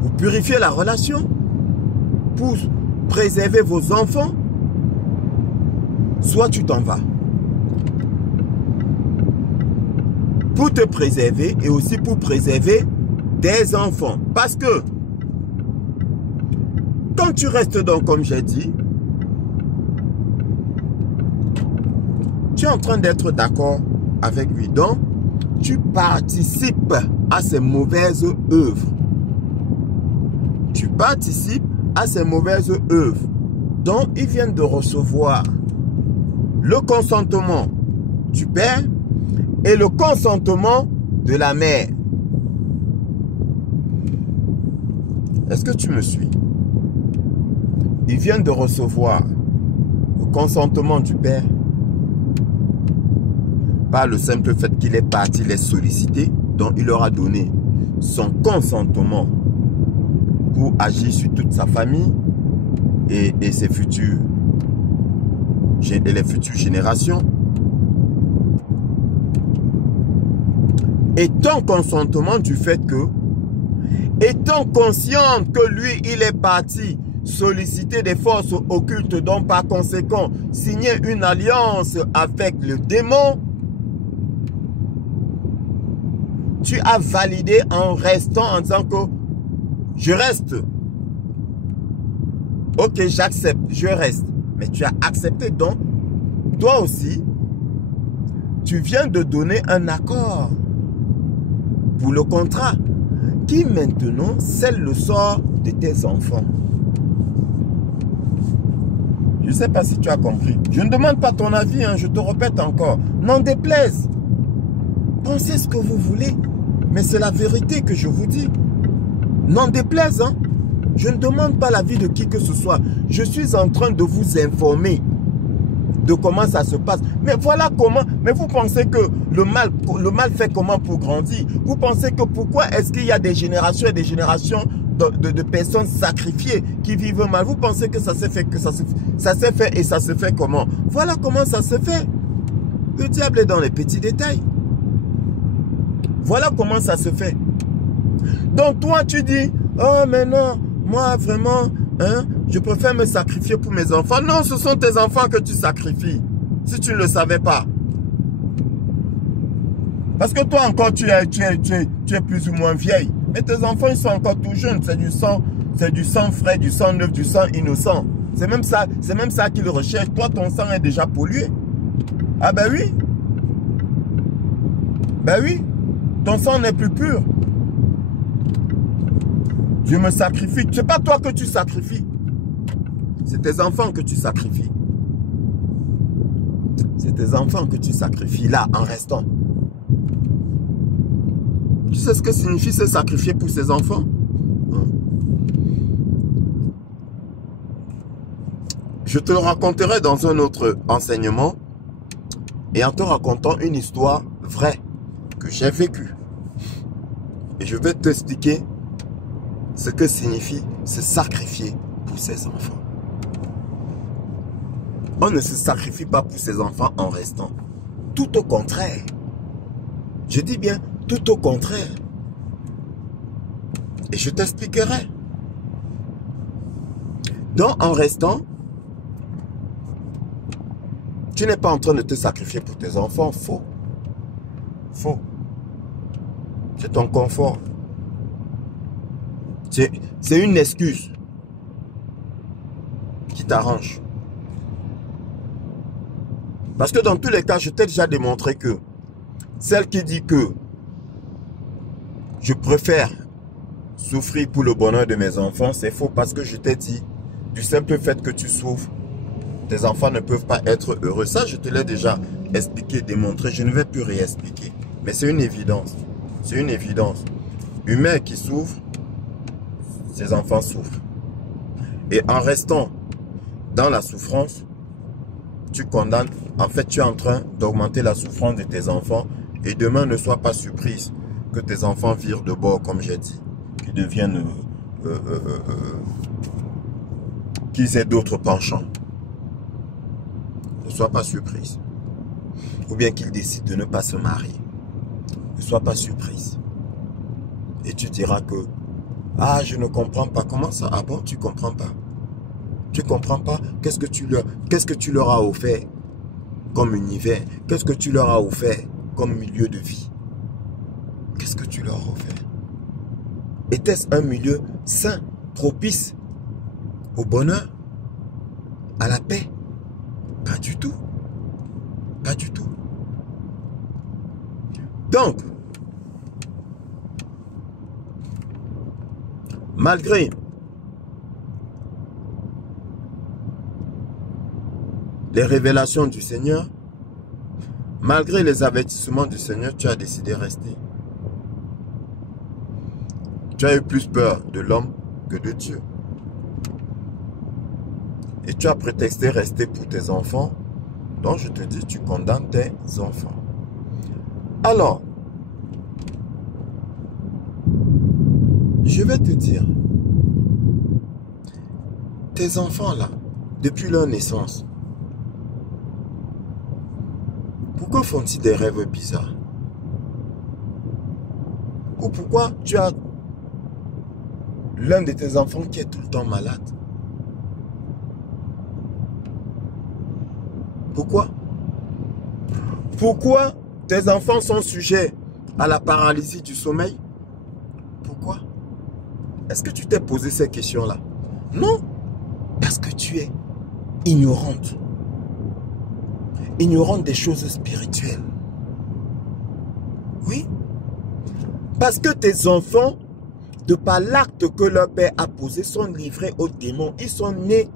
vous purifiez la relation pour préserver vos enfants, soit tu t'en vas. Pour te préserver et aussi pour préserver tes enfants. Parce que quand tu restes donc, comme j'ai dit, tu es en train d'être d'accord avec lui. Donc, tu participes à ses mauvaises œuvres. Tu participes à ses mauvaises œuvres. Donc, ils viennent de recevoir le consentement du père et le consentement de la mère. Est-ce que tu me suis? Il vient de recevoir le consentement du père par le simple fait qu'il est parti les solliciter, donc il leur a donné son consentement pour agir sur toute sa famille et ses futures et les futures générations. Et ton consentement du fait que, étant conscient que lui, il est parti solliciter des forces occultes, donc par conséquent, signer une alliance avec le démon, tu as validé en restant, en disant que je reste. Ok, j'accepte, je reste. Mais tu as accepté, donc, toi aussi, tu viens de donner un accord pour le contrat qui maintenant scelle le sort de tes enfants. Je ne sais pas si tu as compris. Je ne demande pas ton avis, hein, je te répète encore. N'en déplaise. Pensez ce que vous voulez, mais c'est la vérité que je vous dis. N'en déplaise, hein. Je ne demande pas l'avis de qui que ce soit. Je suis en train de vous informer de comment ça se passe. Mais voilà comment. Mais vous pensez que le mal fait comment pour grandir? Vous pensez que pourquoi est-ce qu'il y a des générations et des générations de personnes sacrifiées qui vivent mal? Vous pensez que ça s'est fait, et ça se fait comment? Voilà comment ça se fait. Le diable est dans les petits détails. Voilà comment ça se fait. Donc toi tu dis, oh mais non, moi vraiment, hein, je préfère me sacrifier pour mes enfants. Non, ce sont tes enfants que tu sacrifies. Si tu ne le savais pas. Parce que toi encore tu es plus ou moins vieille. Mais tes enfants ils sont encore tout jeunes. C'est du sang frais, du sang neuf, du sang innocent. C'est même ça qu'ils recherchent. Toi ton sang est déjà pollué. Ah ben oui. Ben oui. Ton sang n'est plus pur. Je me sacrifie. Ce n'est pas toi que tu sacrifies. C'est tes enfants que tu sacrifies. C'est tes enfants que tu sacrifies là en restant. Tu sais ce que signifie se sacrifier pour ses enfants? Je te le raconterai dans un autre enseignement et en te racontant une histoire vraie que j'ai vécue. Et je vais t'expliquer ce que signifie se sacrifier pour ses enfants. On ne se sacrifie pas pour ses enfants en restant. Tout au contraire. Je dis bien tout au contraire. Et je t'expliquerai. Donc en restant, tu n'es pas en train de te sacrifier pour tes enfants. Faux. Faux. C'est ton confort. C'est une excuse qui t'arrange. Parce que dans tous les cas, je t'ai déjà démontré que celle qui dit que je préfère souffrir pour le bonheur de mes enfants, c'est faux parce que je t'ai dit, du simple fait que tu souffres, tes enfants ne peuvent pas être heureux. Ça, je te l'ai déjà expliqué, démontré, je ne vais plus réexpliquer. Mais c'est une évidence. C'est une évidence. Une mère qui souffre, ses enfants souffrent. Et en restant dans la souffrance, tu condamnes, en fait tu es en train d'augmenter la souffrance de tes enfants et demain ne sois pas surprise que tes enfants virent de bord comme j'ai dit, qu'ils deviennent, qu'ils aient d'autres penchants. Ne sois pas surprise. Ou bien qu'ils décident de ne pas se marier. Ne sois pas surprise. Et tu diras que, ah je ne comprends pas, comment ça, ah bon tu comprends pas? Tu ne comprends pas? Qu'est-ce que tu leur as offert comme univers? Qu'est-ce que tu leur as offert comme milieu de vie? Qu'est-ce que tu leur as offert? Était-ce un milieu sain, propice au bonheur, à la paix? Pas du tout. Pas du tout. Donc, malgré les révélations du Seigneur, Malgré les avertissements du Seigneur, tu as décidé de rester. Tu as eu plus peur de l'homme que de Dieu. Et tu as prétexté rester pour tes enfants. Donc je te dis, tu condamnes tes enfants. Alors, je vais te dire, tes enfants là, depuis leur naissance, pourquoi font-ils des rêves bizarres? Ou pourquoi tu as l'un de tes enfants qui est tout le temps malade? Pourquoi? Pourquoi tes enfants sont sujets à la paralysie du sommeil? Pourquoi? Est-ce que tu t'es posé ces questions-là? Non, parce que tu es ignorante. Ignorante des choses spirituelles. Oui. Parce que tes enfants, de par l'acte que leur père a posé, sont livrés aux démons. Ils sont nés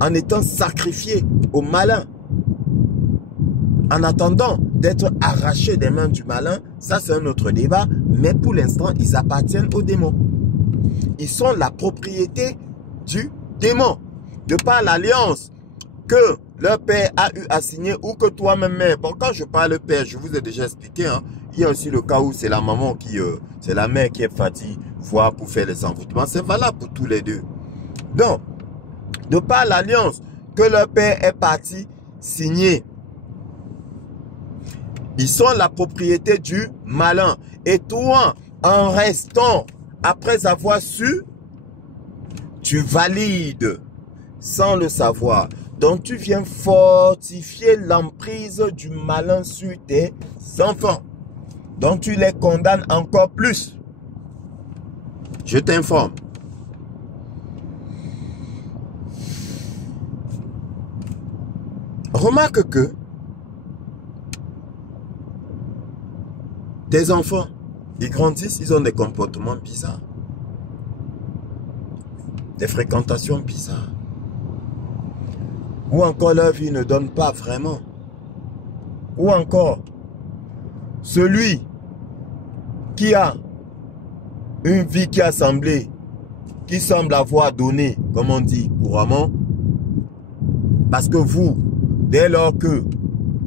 en étant sacrifiés au malin. En attendant d'être arrachés des mains du malin, ça c'est un autre débat, mais pour l'instant, ils appartiennent aux démons. Ils sont la propriété du démon. De par l'alliance que leur père a eu à signer ou que toi-même, bon, quand je parle père, je vous ai déjà expliqué, hein, il y a aussi le cas où c'est la maman qui, c'est la mère qui est fatiguée, voire pour faire les envoûtements. C'est valable pour tous les deux. Donc, de par l'alliance que leur père est parti signer, ils sont la propriété du malin. Et toi, en restant, après avoir su, tu valides sans le savoir. Donc tu viens fortifier l'emprise du malin sur tes enfants. Donc tu les condamnes encore plus. Je t'informe. Remarque que tes enfants, ils grandissent, ils ont des comportements bizarres. Des fréquentations bizarres. Ou encore leur vie ne donne pas vraiment. Ou encore, celui qui a une vie qui a semblé, qui semble avoir donné, comme on dit couramment, parce que vous, dès lors que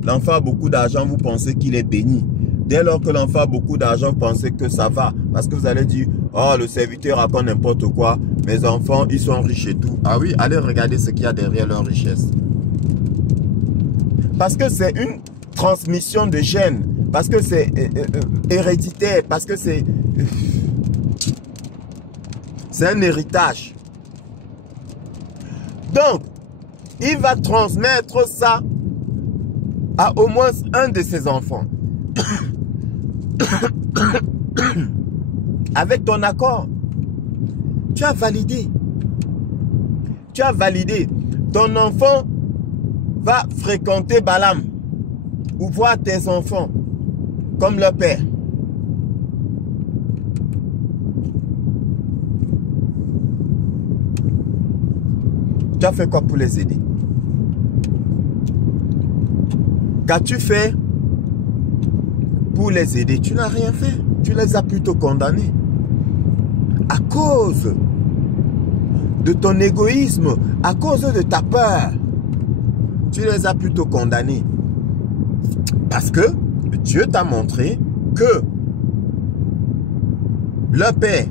l'enfant a beaucoup d'argent, vous pensez qu'il est béni. Dès lors que l'enfant a beaucoup d'argent, vous pensez que ça va. Parce que vous allez dire, oh, le serviteur raconte n'importe quoi. Mes enfants, ils sont riches et tout. Ah oui, allez regarder ce qu'il y a derrière leur richesse. Parce que c'est une transmission de gènes. Parce que c'est héréditaire. Parce que c'est un héritage. Donc, il va transmettre ça à au moins un de ses enfants. Avec ton accord. Tu as validé. Tu as validé. Ton enfant va fréquenter Balaam ou voir tes enfants comme leur père. Tu as fait quoi pour les aider? Qu'as-tu fait pour les aider? Tu n'as rien fait. Tu les as plutôt condamnés. À cause de ton égoïsme, à cause de ta peur, tu les as plutôt condamnés. Parce que Dieu t'a montré que leur père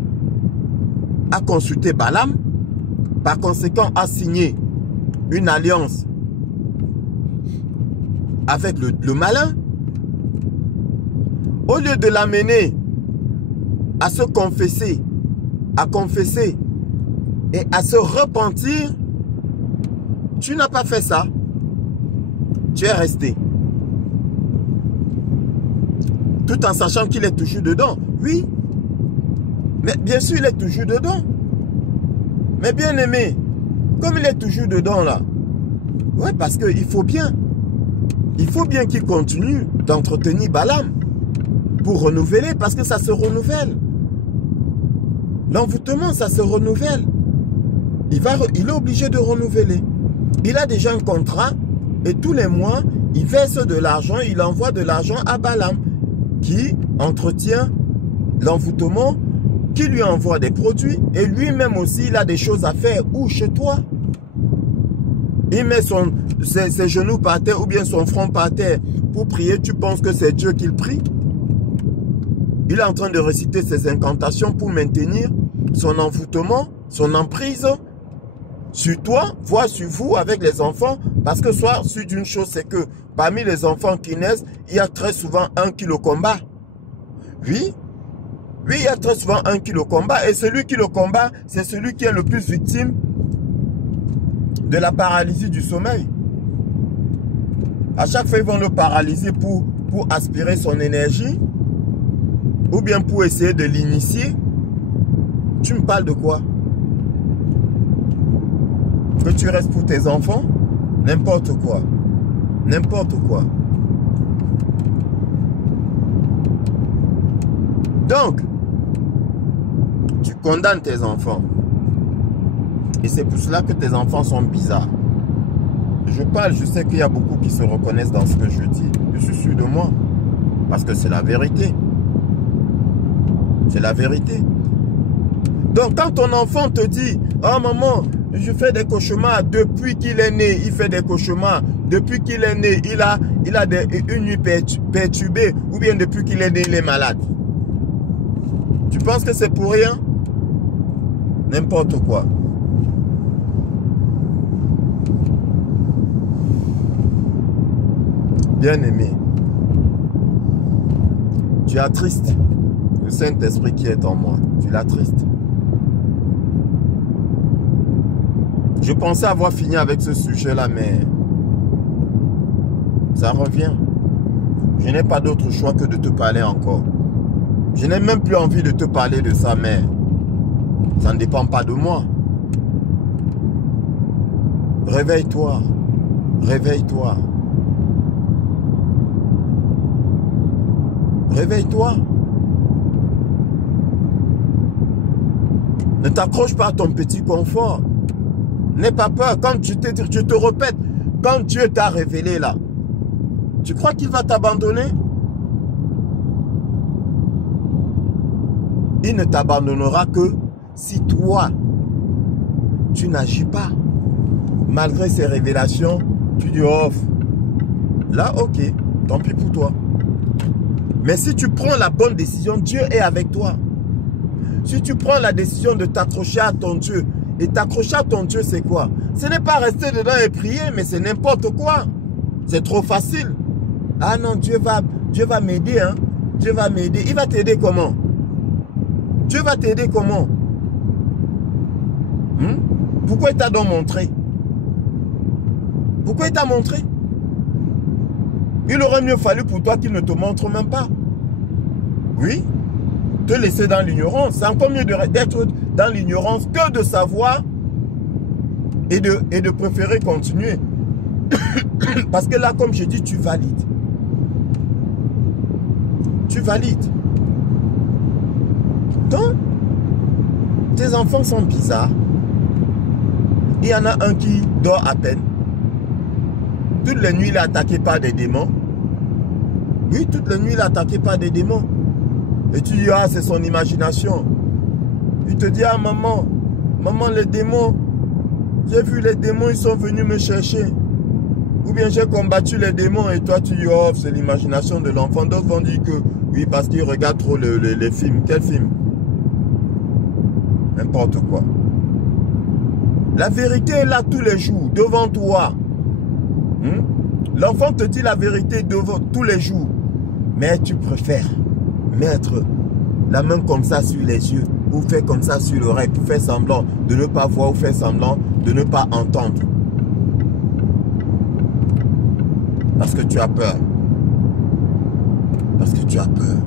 a consulté Balaam, par conséquent a signé une alliance avec le malin. Au lieu de l'amener à se confesser, à confesser et à se repentir, tu n'as pas fait ça. Tu es resté. Tout en sachant qu'il est toujours dedans. Oui. Mais bien sûr, il est toujours dedans. Mais bien aimé, comme il est toujours dedans là, ouais, parce qu'il faut bien. Il faut bien qu'il continue d'entretenir Balaam pour renouveler, parce que ça se renouvelle. L'envoûtement, ça se renouvelle. Il est obligé de renouveler. Il a déjà un contrat et tous les mois, il verse de l'argent, il envoie de l'argent à Balaam, qui entretient l'envoûtement, qui lui envoie des produits, et lui-même aussi, il a des choses à faire. Où? Chez toi. Il met ses genoux par terre ou bien son front par terre pour prier. Tu penses que c'est Dieu qu'il prie? Il est en train de réciter ses incantations pour maintenir son envoûtement, son emprise sur toi, voire sur vous avec les enfants. Parce que sois sûr d'une chose, c'est que parmi les enfants qui naissent, il y a très souvent un qui le combat. Oui, il y a très souvent un qui le combat. Et celui qui le combat, c'est celui qui est le plus victime de la paralysie du sommeil. À chaque fois, ils vont le paralyser pour aspirer son énergie ou bien pour essayer de l'initier. Tu me parles de quoi? Que tu restes pour tes enfants? N'importe quoi. N'importe quoi. Donc, tu condamnes tes enfants. Et c'est pour cela que tes enfants sont bizarres. Je parle, je sais qu'il y a beaucoup qui se reconnaissent dans ce que je dis. Je suis sûr de moi. Parce que c'est la vérité. C'est la vérité. Donc quand ton enfant te dit, oh maman, je fais des cauchemars depuis qu'il est né, il fait des cauchemars. Depuis qu'il est né, il a une nuit perturbée. Ou bien depuis qu'il est né, il est malade. Tu penses que c'est pour rien? N'importe quoi. Bien-aimé, tu attristes le Saint-Esprit qui est en moi. Tu l'attristes. Je pensais avoir fini avec ce sujet-là, mais ça revient. Je n'ai pas d'autre choix que de te parler encore. Je n'ai même plus envie de te parler de ça, mais ça ne dépend pas de moi. Réveille-toi. Réveille-toi. Réveille-toi. Ne t'accroche pas à ton petit confort. N'aie pas peur. Comme je te répète, quand Dieu t'a révélé là, tu crois qu'il va t'abandonner? Il ne t'abandonnera que si toi, tu n'agis pas. Malgré ces révélations, tu dis, oh, là, ok, tant pis pour toi. Mais si tu prends la bonne décision, Dieu est avec toi. Si tu prends la décision de t'accrocher à ton Dieu, et t'accrocher à ton Dieu, c'est quoi? Ce n'est pas rester dedans et prier, mais c'est n'importe quoi. C'est trop facile. Ah non, Dieu va m'aider, hein. Dieu va m'aider. Il va t'aider comment? Dieu va t'aider comment? Pourquoi il t'a donc montré? Pourquoi il t'a montré? Il aurait mieux fallu pour toi qu'il ne te montre même pas. Oui, te laisser dans l'ignorance. C'est encore mieux d'être dans l'ignorance que de savoir et de préférer continuer. Parce que là, comme je dis, tu valides. Tu valides. Donc, tes enfants sont bizarres. Il y en a un qui dort à peine. Toutes les nuits, il est attaqué par des démons. Oui, toutes les nuits, il est attaqué par des démons. Et tu dis, ah, c'est son imagination. Il te dit, ah, maman, les démons, j'ai vu les démons, ils sont venus me chercher. Ou bien j'ai combattu les démons et toi, tu dis, oh, c'est l'imagination de l'enfant. D'autres vont dire que, oui, parce qu'il regarde trop les films. Quel film? N'importe quoi. La vérité est là tous les jours, devant toi. L'enfant te dit la vérité devant tous les jours. Mais tu préfères mettre la main comme ça sur les yeux ou faire comme ça sur l'oreille pour faire semblant de ne pas voir ou faire semblant de ne pas entendre. Parce que tu as peur. Parce que tu as peur.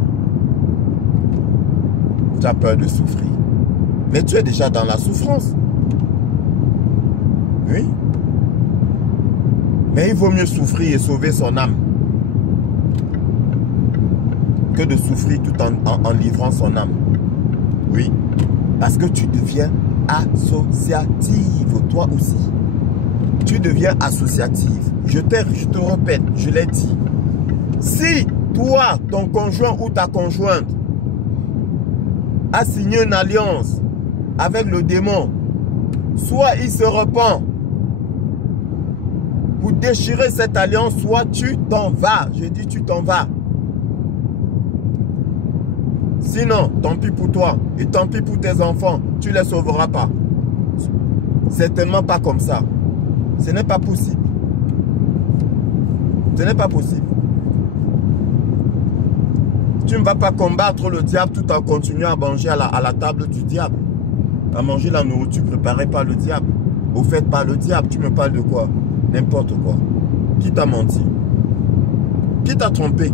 Tu as peur de souffrir. Mais tu es déjà dans la souffrance. Oui. Mais il vaut mieux souffrir et sauver son âme que de souffrir tout en livrant son âme. Oui. Parce que tu deviens associative, toi aussi. tu deviens associative. Je te répète, je l'ai dit. Si toi, ton conjoint ou ta conjointe a signé une alliance avec le démon, soit il se repent pour déchirer cette alliance, soit tu t'en vas. Je dis tu t'en vas. Sinon, tant pis pour toi et tant pis pour tes enfants, tu ne les sauveras pas. Certainement pas comme ça. Ce n'est pas possible. Ce n'est pas possible. Tu ne vas pas combattre le diable tout en continuant à manger à la table du diable. À manger la nourriture préparée par le diable. Au fait, par le diable, tu me parles de quoi? N'importe quoi. Qui t'a menti? Qui t'a trompé?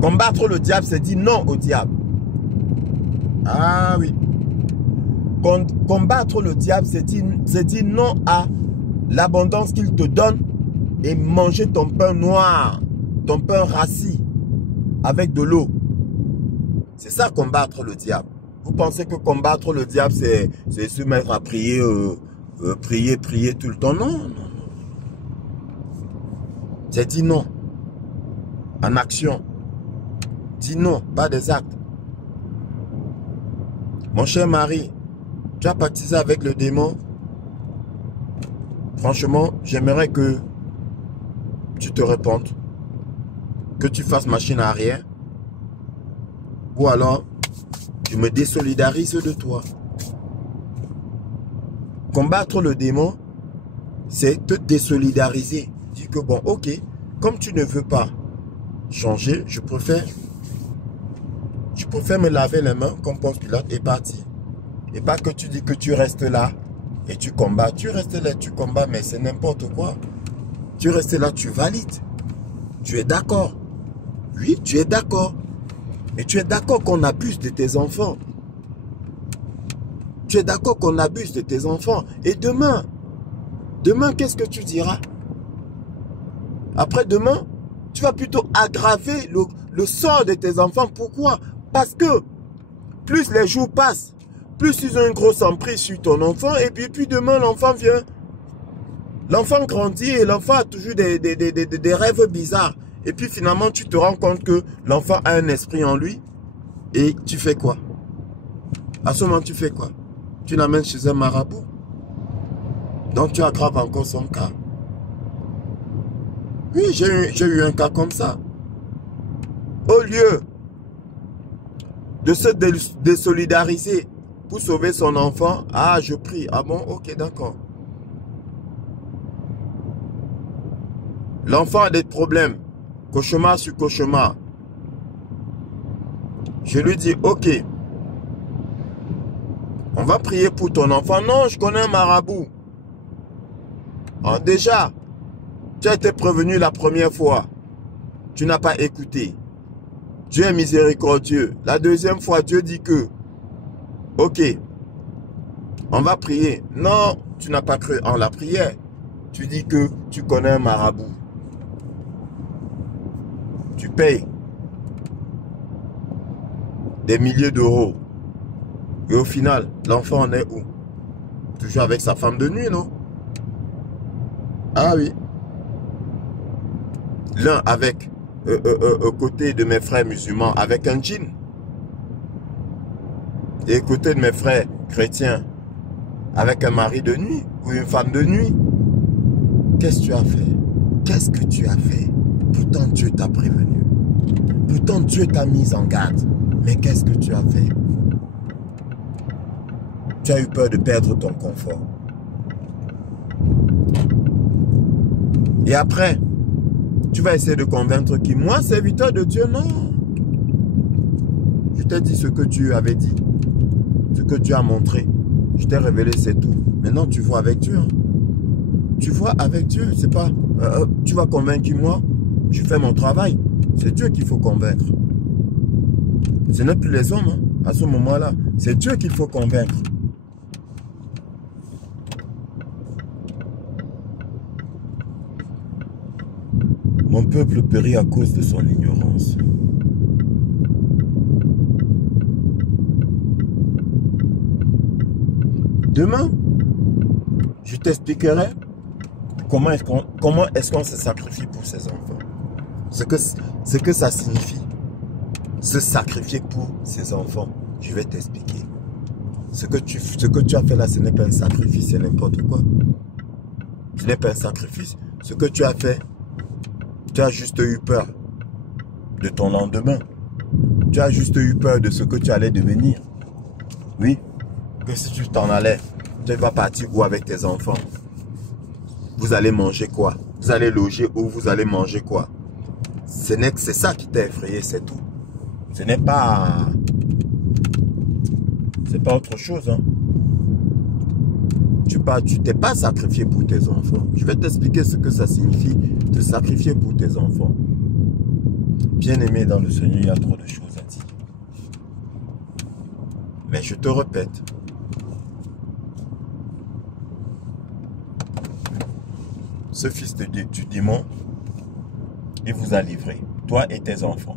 Combattre le diable, c'est dire non au diable. Ah oui. Combattre le diable, c'est dire non à l'abondance qu'il te donne et manger ton pain noir, ton pain rassis avec de l'eau. C'est ça combattre le diable. Vous pensez que combattre le diable, c'est se mettre à prier, prier tout le temps? Non, non, non. C'est dire non en action. Dis non, pas des actes. Mon cher mari, tu as pactisé avec le démon. Franchement, j'aimerais que tu te repentes, que tu fasses machine arrière, ou alors je me désolidarise de toi. Combattre le démon, c'est te désolidariser. Dis que bon, ok, comme tu ne veux pas changer, je préfère me laver les mains comme Ponce Pilate et partir. Et pas que tu dis que tu restes là et tu combats. Tu restes là, tu combats, mais c'est n'importe quoi. Tu restes là, tu valides. Tu es d'accord. Oui, tu es d'accord. Et tu es d'accord qu'on abuse de tes enfants. Tu es d'accord qu'on abuse de tes enfants. Et demain, qu'est-ce que tu diras? Après-demain, tu vas plutôt aggraver le sort de tes enfants. Pourquoi? Parce que plus les jours passent, plus ils ont une grosse emprise sur ton enfant. Et puis demain, l'enfant vient. L'enfant grandit et l'enfant a toujours des rêves bizarres. Et puis finalement, tu te rends compte que l'enfant a un esprit en lui. Et tu fais quoi? À ce moment, tu fais quoi? Tu l'amènes chez un marabout. Donc tu aggraves encore son cas. Oui, j'ai eu un cas comme ça. Au lieu de se désolidariser pour sauver son enfant, ah, je prie. Ah bon, ok, d'accord. L'enfant a des problèmes. Cauchemar sur cauchemar. Je lui dis, ok, on va prier pour ton enfant. Non, je connais un marabout. Alors déjà, tu as été prévenu la première fois. Tu n'as pas écouté. Dieu est miséricordieux. La deuxième fois, Dieu dit que, ok, on va prier. Non, tu n'as pas cru en la prière. Tu dis que tu connais un marabout. Tu payes des milliers d'euros. Et au final, l'enfant en est où? Toujours avec sa femme de nuit, non? Ah oui. L'un avec, aux côtés de mes frères musulmans, avec un djinn. Et aux côtés de mes frères chrétiens, avec un mari de nuit ou une femme de nuit. Qu'est-ce que tu as fait? Qu'est-ce que tu as fait? Pourtant Dieu t'a prévenu. Pourtant Dieu t'a mis en garde. Mais qu'est-ce que tu as fait? Tu as eu peur de perdre ton confort. Et après, tu vas essayer de convaincre qui? Moi, serviteur de Dieu, non. Je t'ai dit ce que Dieu avait dit. Ce que Dieu a montré. Je t'ai révélé, c'est tout. Maintenant, tu vois avec Dieu. Hein. Tu vois avec Dieu. C'est pas, tu vas convaincre moi. Je fais mon travail. C'est Dieu qu'il faut convaincre. Ce n'est plus les hommes. Hein. À ce moment-là, c'est Dieu qu'il faut convaincre. Mon peuple périt à cause de son ignorance. Demain, Je t'expliquerai comment est-ce qu'on se sacrifie pour ses enfants. Ce que ça signifie. Se sacrifier pour ses enfants. Je vais t'expliquer. Ce que tu as fait là, ce n'est pas un sacrifice, c'est n'importe quoi. Ce n'est pas un sacrifice. Ce que tu as fait, tu as juste eu peur de ton lendemain. Tu as juste eu peur de ce que tu allais devenir. Oui. Que si tu t'en allais, tu vas partir où avec tes enfants? Vous allez manger quoi? Vous allez loger où? Vous allez manger quoi? C'est ça qui t'a effrayé, c'est tout. Ce n'est pas... C'est pas autre chose. Hein. Tu t'es pas sacrifié pour tes enfants. Je vais t'expliquer ce que ça signifie de sacrifier pour tes enfants. Bien-aimé dans le Seigneur, il y a trop de choses à dire. Mais je te répète. Ce fils du démon, il vous a livré, toi et tes enfants.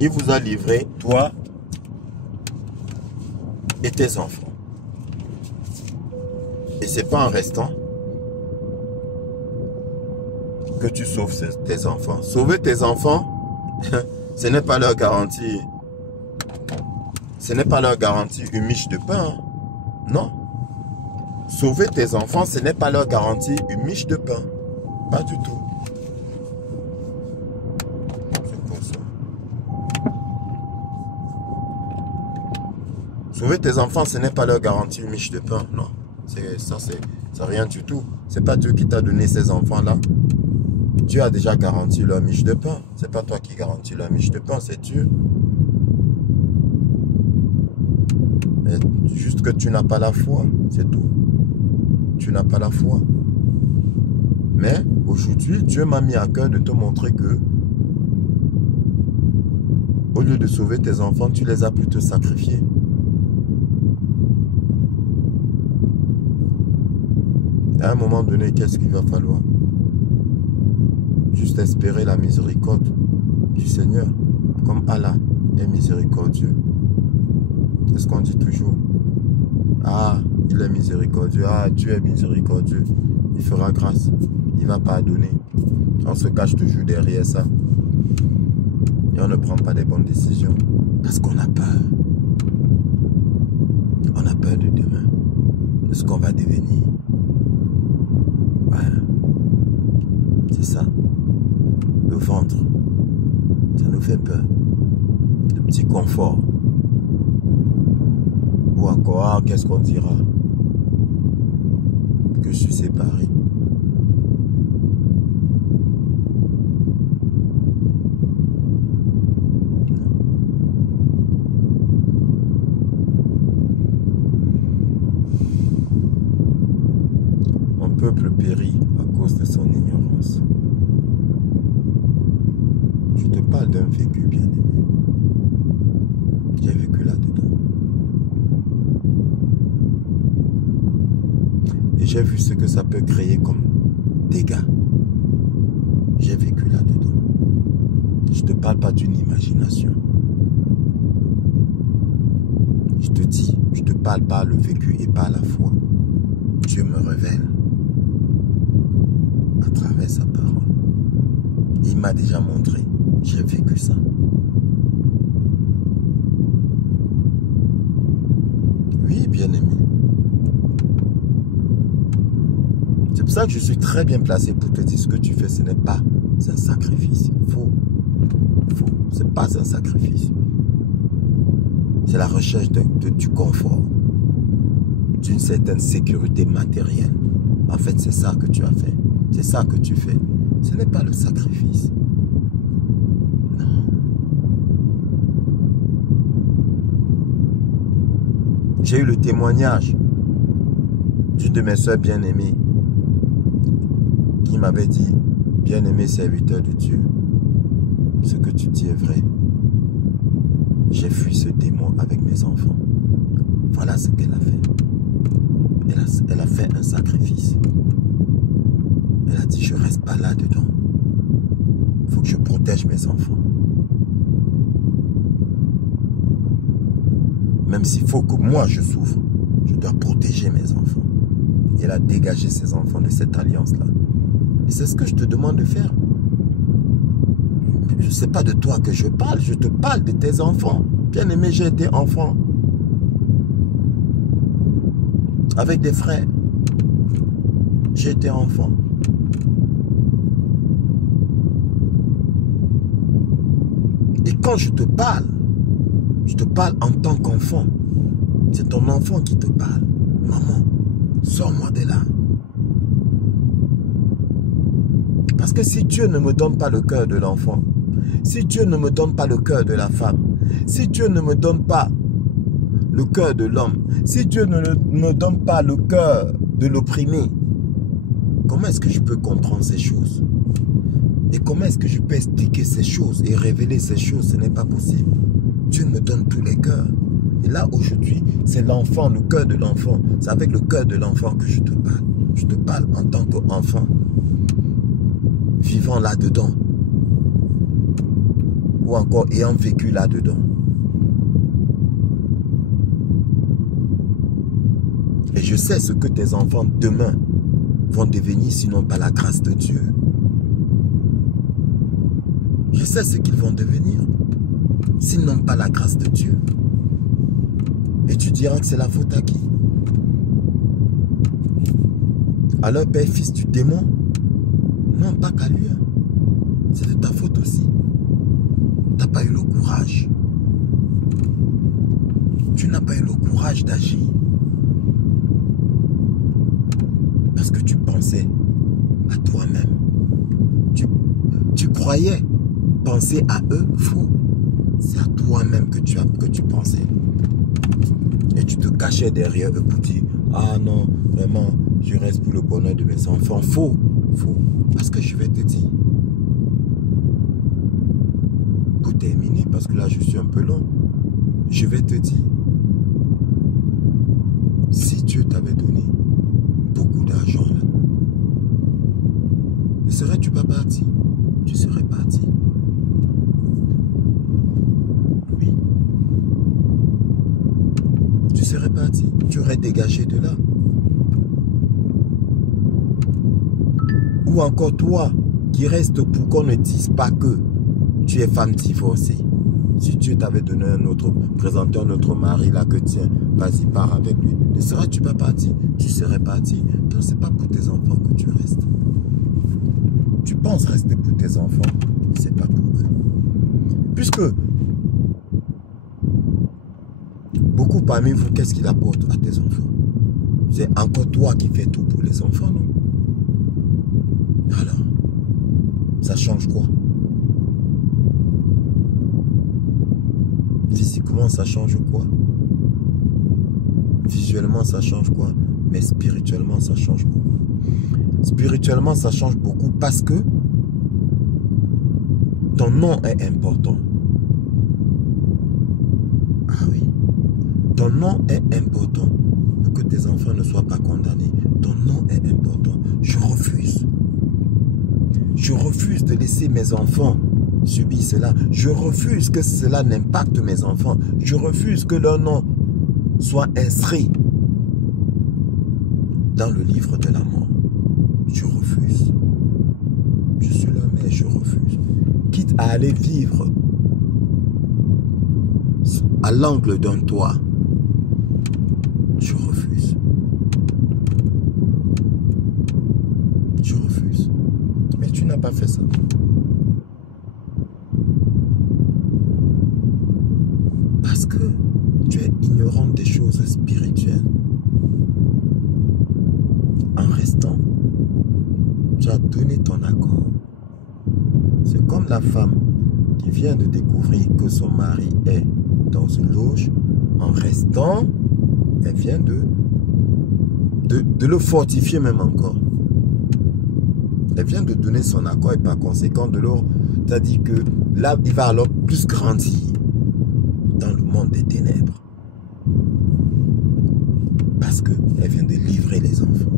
Il vous a livré, toi et tes enfants. Et c'est pas en restant que tu sauves tes enfants. Sauver tes enfants, ce n'est pas leur garantie. Ce n'est pas leur garantie une miche de pain. Hein. Non. Sauver tes enfants, ce n'est pas leur garantie une miche de pain. Pas du tout. C'est pour ça. Sauver tes enfants, ce n'est pas leur garantie une miche de pain. Non. C'est rien du tout. C'est pas Dieu qui t'a donné ces enfants-là. Dieu a déjà garanti leur miche de pain. C'est pas toi qui garantis leur miche de pain, c'est Dieu. Et juste que tu n'as pas la foi, c'est tout. Tu n'as pas la foi. Mais aujourd'hui, Dieu m'a mis à cœur de te montrer que au lieu de sauver tes enfants, tu les as plutôt sacrifiés. À un moment donné, qu'est-ce qu'il va falloir? Juste espérer la miséricorde du Seigneur, comme Allah est miséricordieux. C'est ce qu'on dit toujours. Ah, il est miséricordieux. Ah, Dieu est miséricordieux. Il fera grâce. Il va pardonner. On se cache toujours derrière ça. Et on ne prend pas des bonnes décisions. Parce qu'on a peur. On a peur de demain. De ce qu'on va devenir. Voilà. C'est ça. Le ventre. Ça nous fait peur. Le petit confort. Ou encore, qu'est-ce qu'on dira? Que je suis séparé. Mon peuple périt à cause de son ignorance. Je te parle d'un vécu bien-aimé. J'ai vécu là-dedans. Et j'ai vu ce que ça peut créer comme dégâts. J'ai vécu là-dedans. Je ne te parle pas d'une imagination. Je te dis, je ne te parle pas le vécu et pas la foi. Dieu me révèle à travers sa parole. Il m'a déjà montré. J'ai vécu ça. Oui, bien-aimé. C'est pour ça que je suis très bien placé pour te dire ce que tu fais, ce n'est pas un sacrifice. Faux. Faux. Ce n'est pas un sacrifice. C'est la recherche du confort, d'une certaine sécurité matérielle. En fait, c'est ça que tu as fait. C'est ça que tu fais. Ce n'est pas le sacrifice. Non. J'ai eu le témoignage d'une de mes soeurs bien-aimées qui m'avait dit, bien-aimé serviteur de Dieu, ce que tu dis est vrai. J'ai fui ce démon avec mes enfants. Voilà ce qu'elle a fait. Elle a fait un sacrifice. Elle a dit, je ne reste pas là-dedans. Il faut que je protège mes enfants. Même s'il faut que moi je souffre. Je dois protéger mes enfants. Et elle a dégagé ses enfants de cette alliance-là. Et c'est ce que je te demande de faire. Je ne sais pas de toi que je parle. Je te parle de tes enfants. Bien aimé, j'ai été enfant. Avec des frères. J'ai été enfant. Et quand je te parle en tant qu'enfant. C'est ton enfant qui te parle. Maman, sors-moi de là. Parce que si Dieu ne me donne pas le cœur de l'enfant, si Dieu ne me donne pas le cœur de la femme, si Dieu ne me donne pas le cœur de l'homme, si Dieu ne me donne pas le cœur de l'opprimé, comment est-ce que je peux comprendre ces choses? Et comment est-ce que je peux expliquer ces choses et révéler ces choses? Ce n'est pas possible. Dieu me donne tous les cœurs. Et là, aujourd'hui, c'est l'enfant, le cœur de l'enfant. C'est avec le cœur de l'enfant que je te parle. Je te parle en tant qu'enfant, vivant là-dedans. Ou encore ayant vécu là-dedans. Et je sais ce que tes enfants demain vont devenir, sinon par la grâce de Dieu. Je sais ce qu'ils vont devenir, sinon pas la grâce de Dieu. Et tu diras que c'est la faute à qui? Alors, père, fils du démon? Non, pas qu'à lui. C'est de ta faute aussi. Tu n'as pas eu le courage. Tu n'as pas eu le courage d'agir. Parce que tu pensais à toi-même. Tu croyais penser à eux faux. C'est à toi-même que tu pensais. Et tu te cachais derrière eux pour dire, ah non, vraiment, je reste pour le bonheur de mes enfants. Faux, faux. Parce que je vais te dire, pour terminer, parce que là je suis un peu long, je vais te dire, si Dieu t'avait donné beaucoup d'argent là, ne serais-tu pas parti? Tu serais parti. Oui. Tu serais parti. Tu aurais dégagé de là. Ou encore toi, qui reste pour qu'on ne dise pas que tu es femme divorcée. Si Dieu t'avait donné un autre, présenté un autre mari là que tiens, vas-y, pars avec lui. Ne serais-tu pas parti? Tu serais parti. Donc c'est pas pour tes enfants que tu restes. Tu penses rester pour tes enfants, mais c'est pas pour eux. Puisque beaucoup parmi vous, qu'est-ce qu'il apporte à tes enfants? C'est encore toi qui fais tout pour les enfants, non? Alors, ça change quoi? Physiquement, ça change quoi? Visuellement, ça change quoi? Mais spirituellement, ça change beaucoup. Spirituellement, ça change beaucoup parce que ton nom est important. Ah oui. Ton nom est important pour que tes enfants ne soient pas condamnés. Ton nom est important. Je refuse. Je refuse de laisser mes enfants subir cela. Je refuse que cela n'impacte mes enfants. Je refuse que leur nom soit inscrit dans le livre de la mort. Je refuse. Je suis là, mais je refuse. Quitte à aller vivre à l'angle d'un toit, je refuse. Je refuse. Mais tu n'as pas fait ça. Parce que tu es ignorant des choses spirituelles. En restant, tu as donné ton accord. C'est comme la femme qui vient de découvrir que son mari est dans une loge. En restant, elle vient de le fortifier même encore. Elle vient de donner son accord et par conséquent de l'or. C'est-à-dire que là, il va alors plus grandir dans le monde des ténèbres. Parce qu'elle vient de livrer les enfants.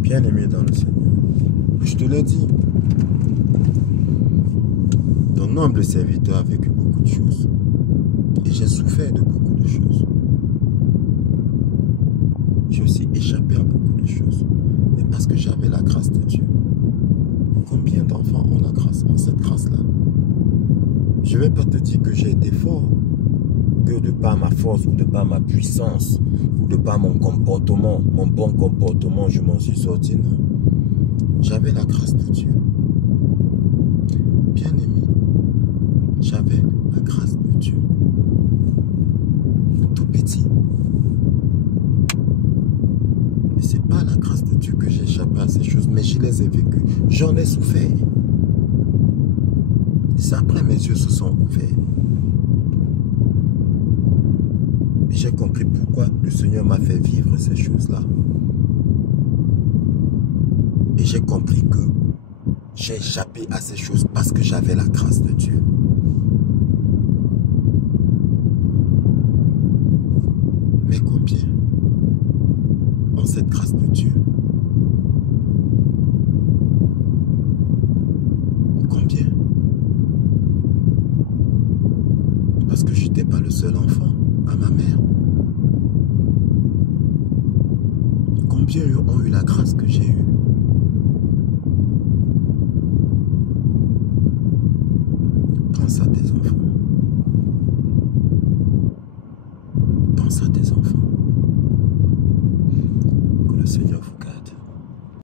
Bien-aimé dans le Seigneur, Je te l'ai dit. Ton humble serviteur a vécu beaucoup de choses. Et j'ai souffert de beaucoup de choses. J'ai aussi échappé à beaucoup de choses. Mais parce que j'avais la grâce de Dieu. Combien d'enfants ont la grâce, ont cette grâce-là? Je ne vais pas te dire que j'ai été fort, que de par ma force ou de par ma puissance ou de par mon comportement, mon bon comportement, je m'en suis sorti. Non. J'avais la grâce de Dieu. Bien aimé, j'avais la grâce de Dieu. Tout petit. Et ce n'est pas la grâce de Dieu que j'ai échappé à ces choses, mais je les ai vécues. J'en ai souffert. Et c'est après mes yeux se sont ouverts. Et j'ai compris pourquoi le Seigneur m'a fait vivre ces choses-là. Et j'ai compris que j'ai échappé à ces choses parce que j'avais la grâce de Dieu. Mais combien ont cette grâce de Dieu? Combien? Parce que je n'étais pas le seul enfant à ma mère. Combien ont eu la grâce que j'ai eue?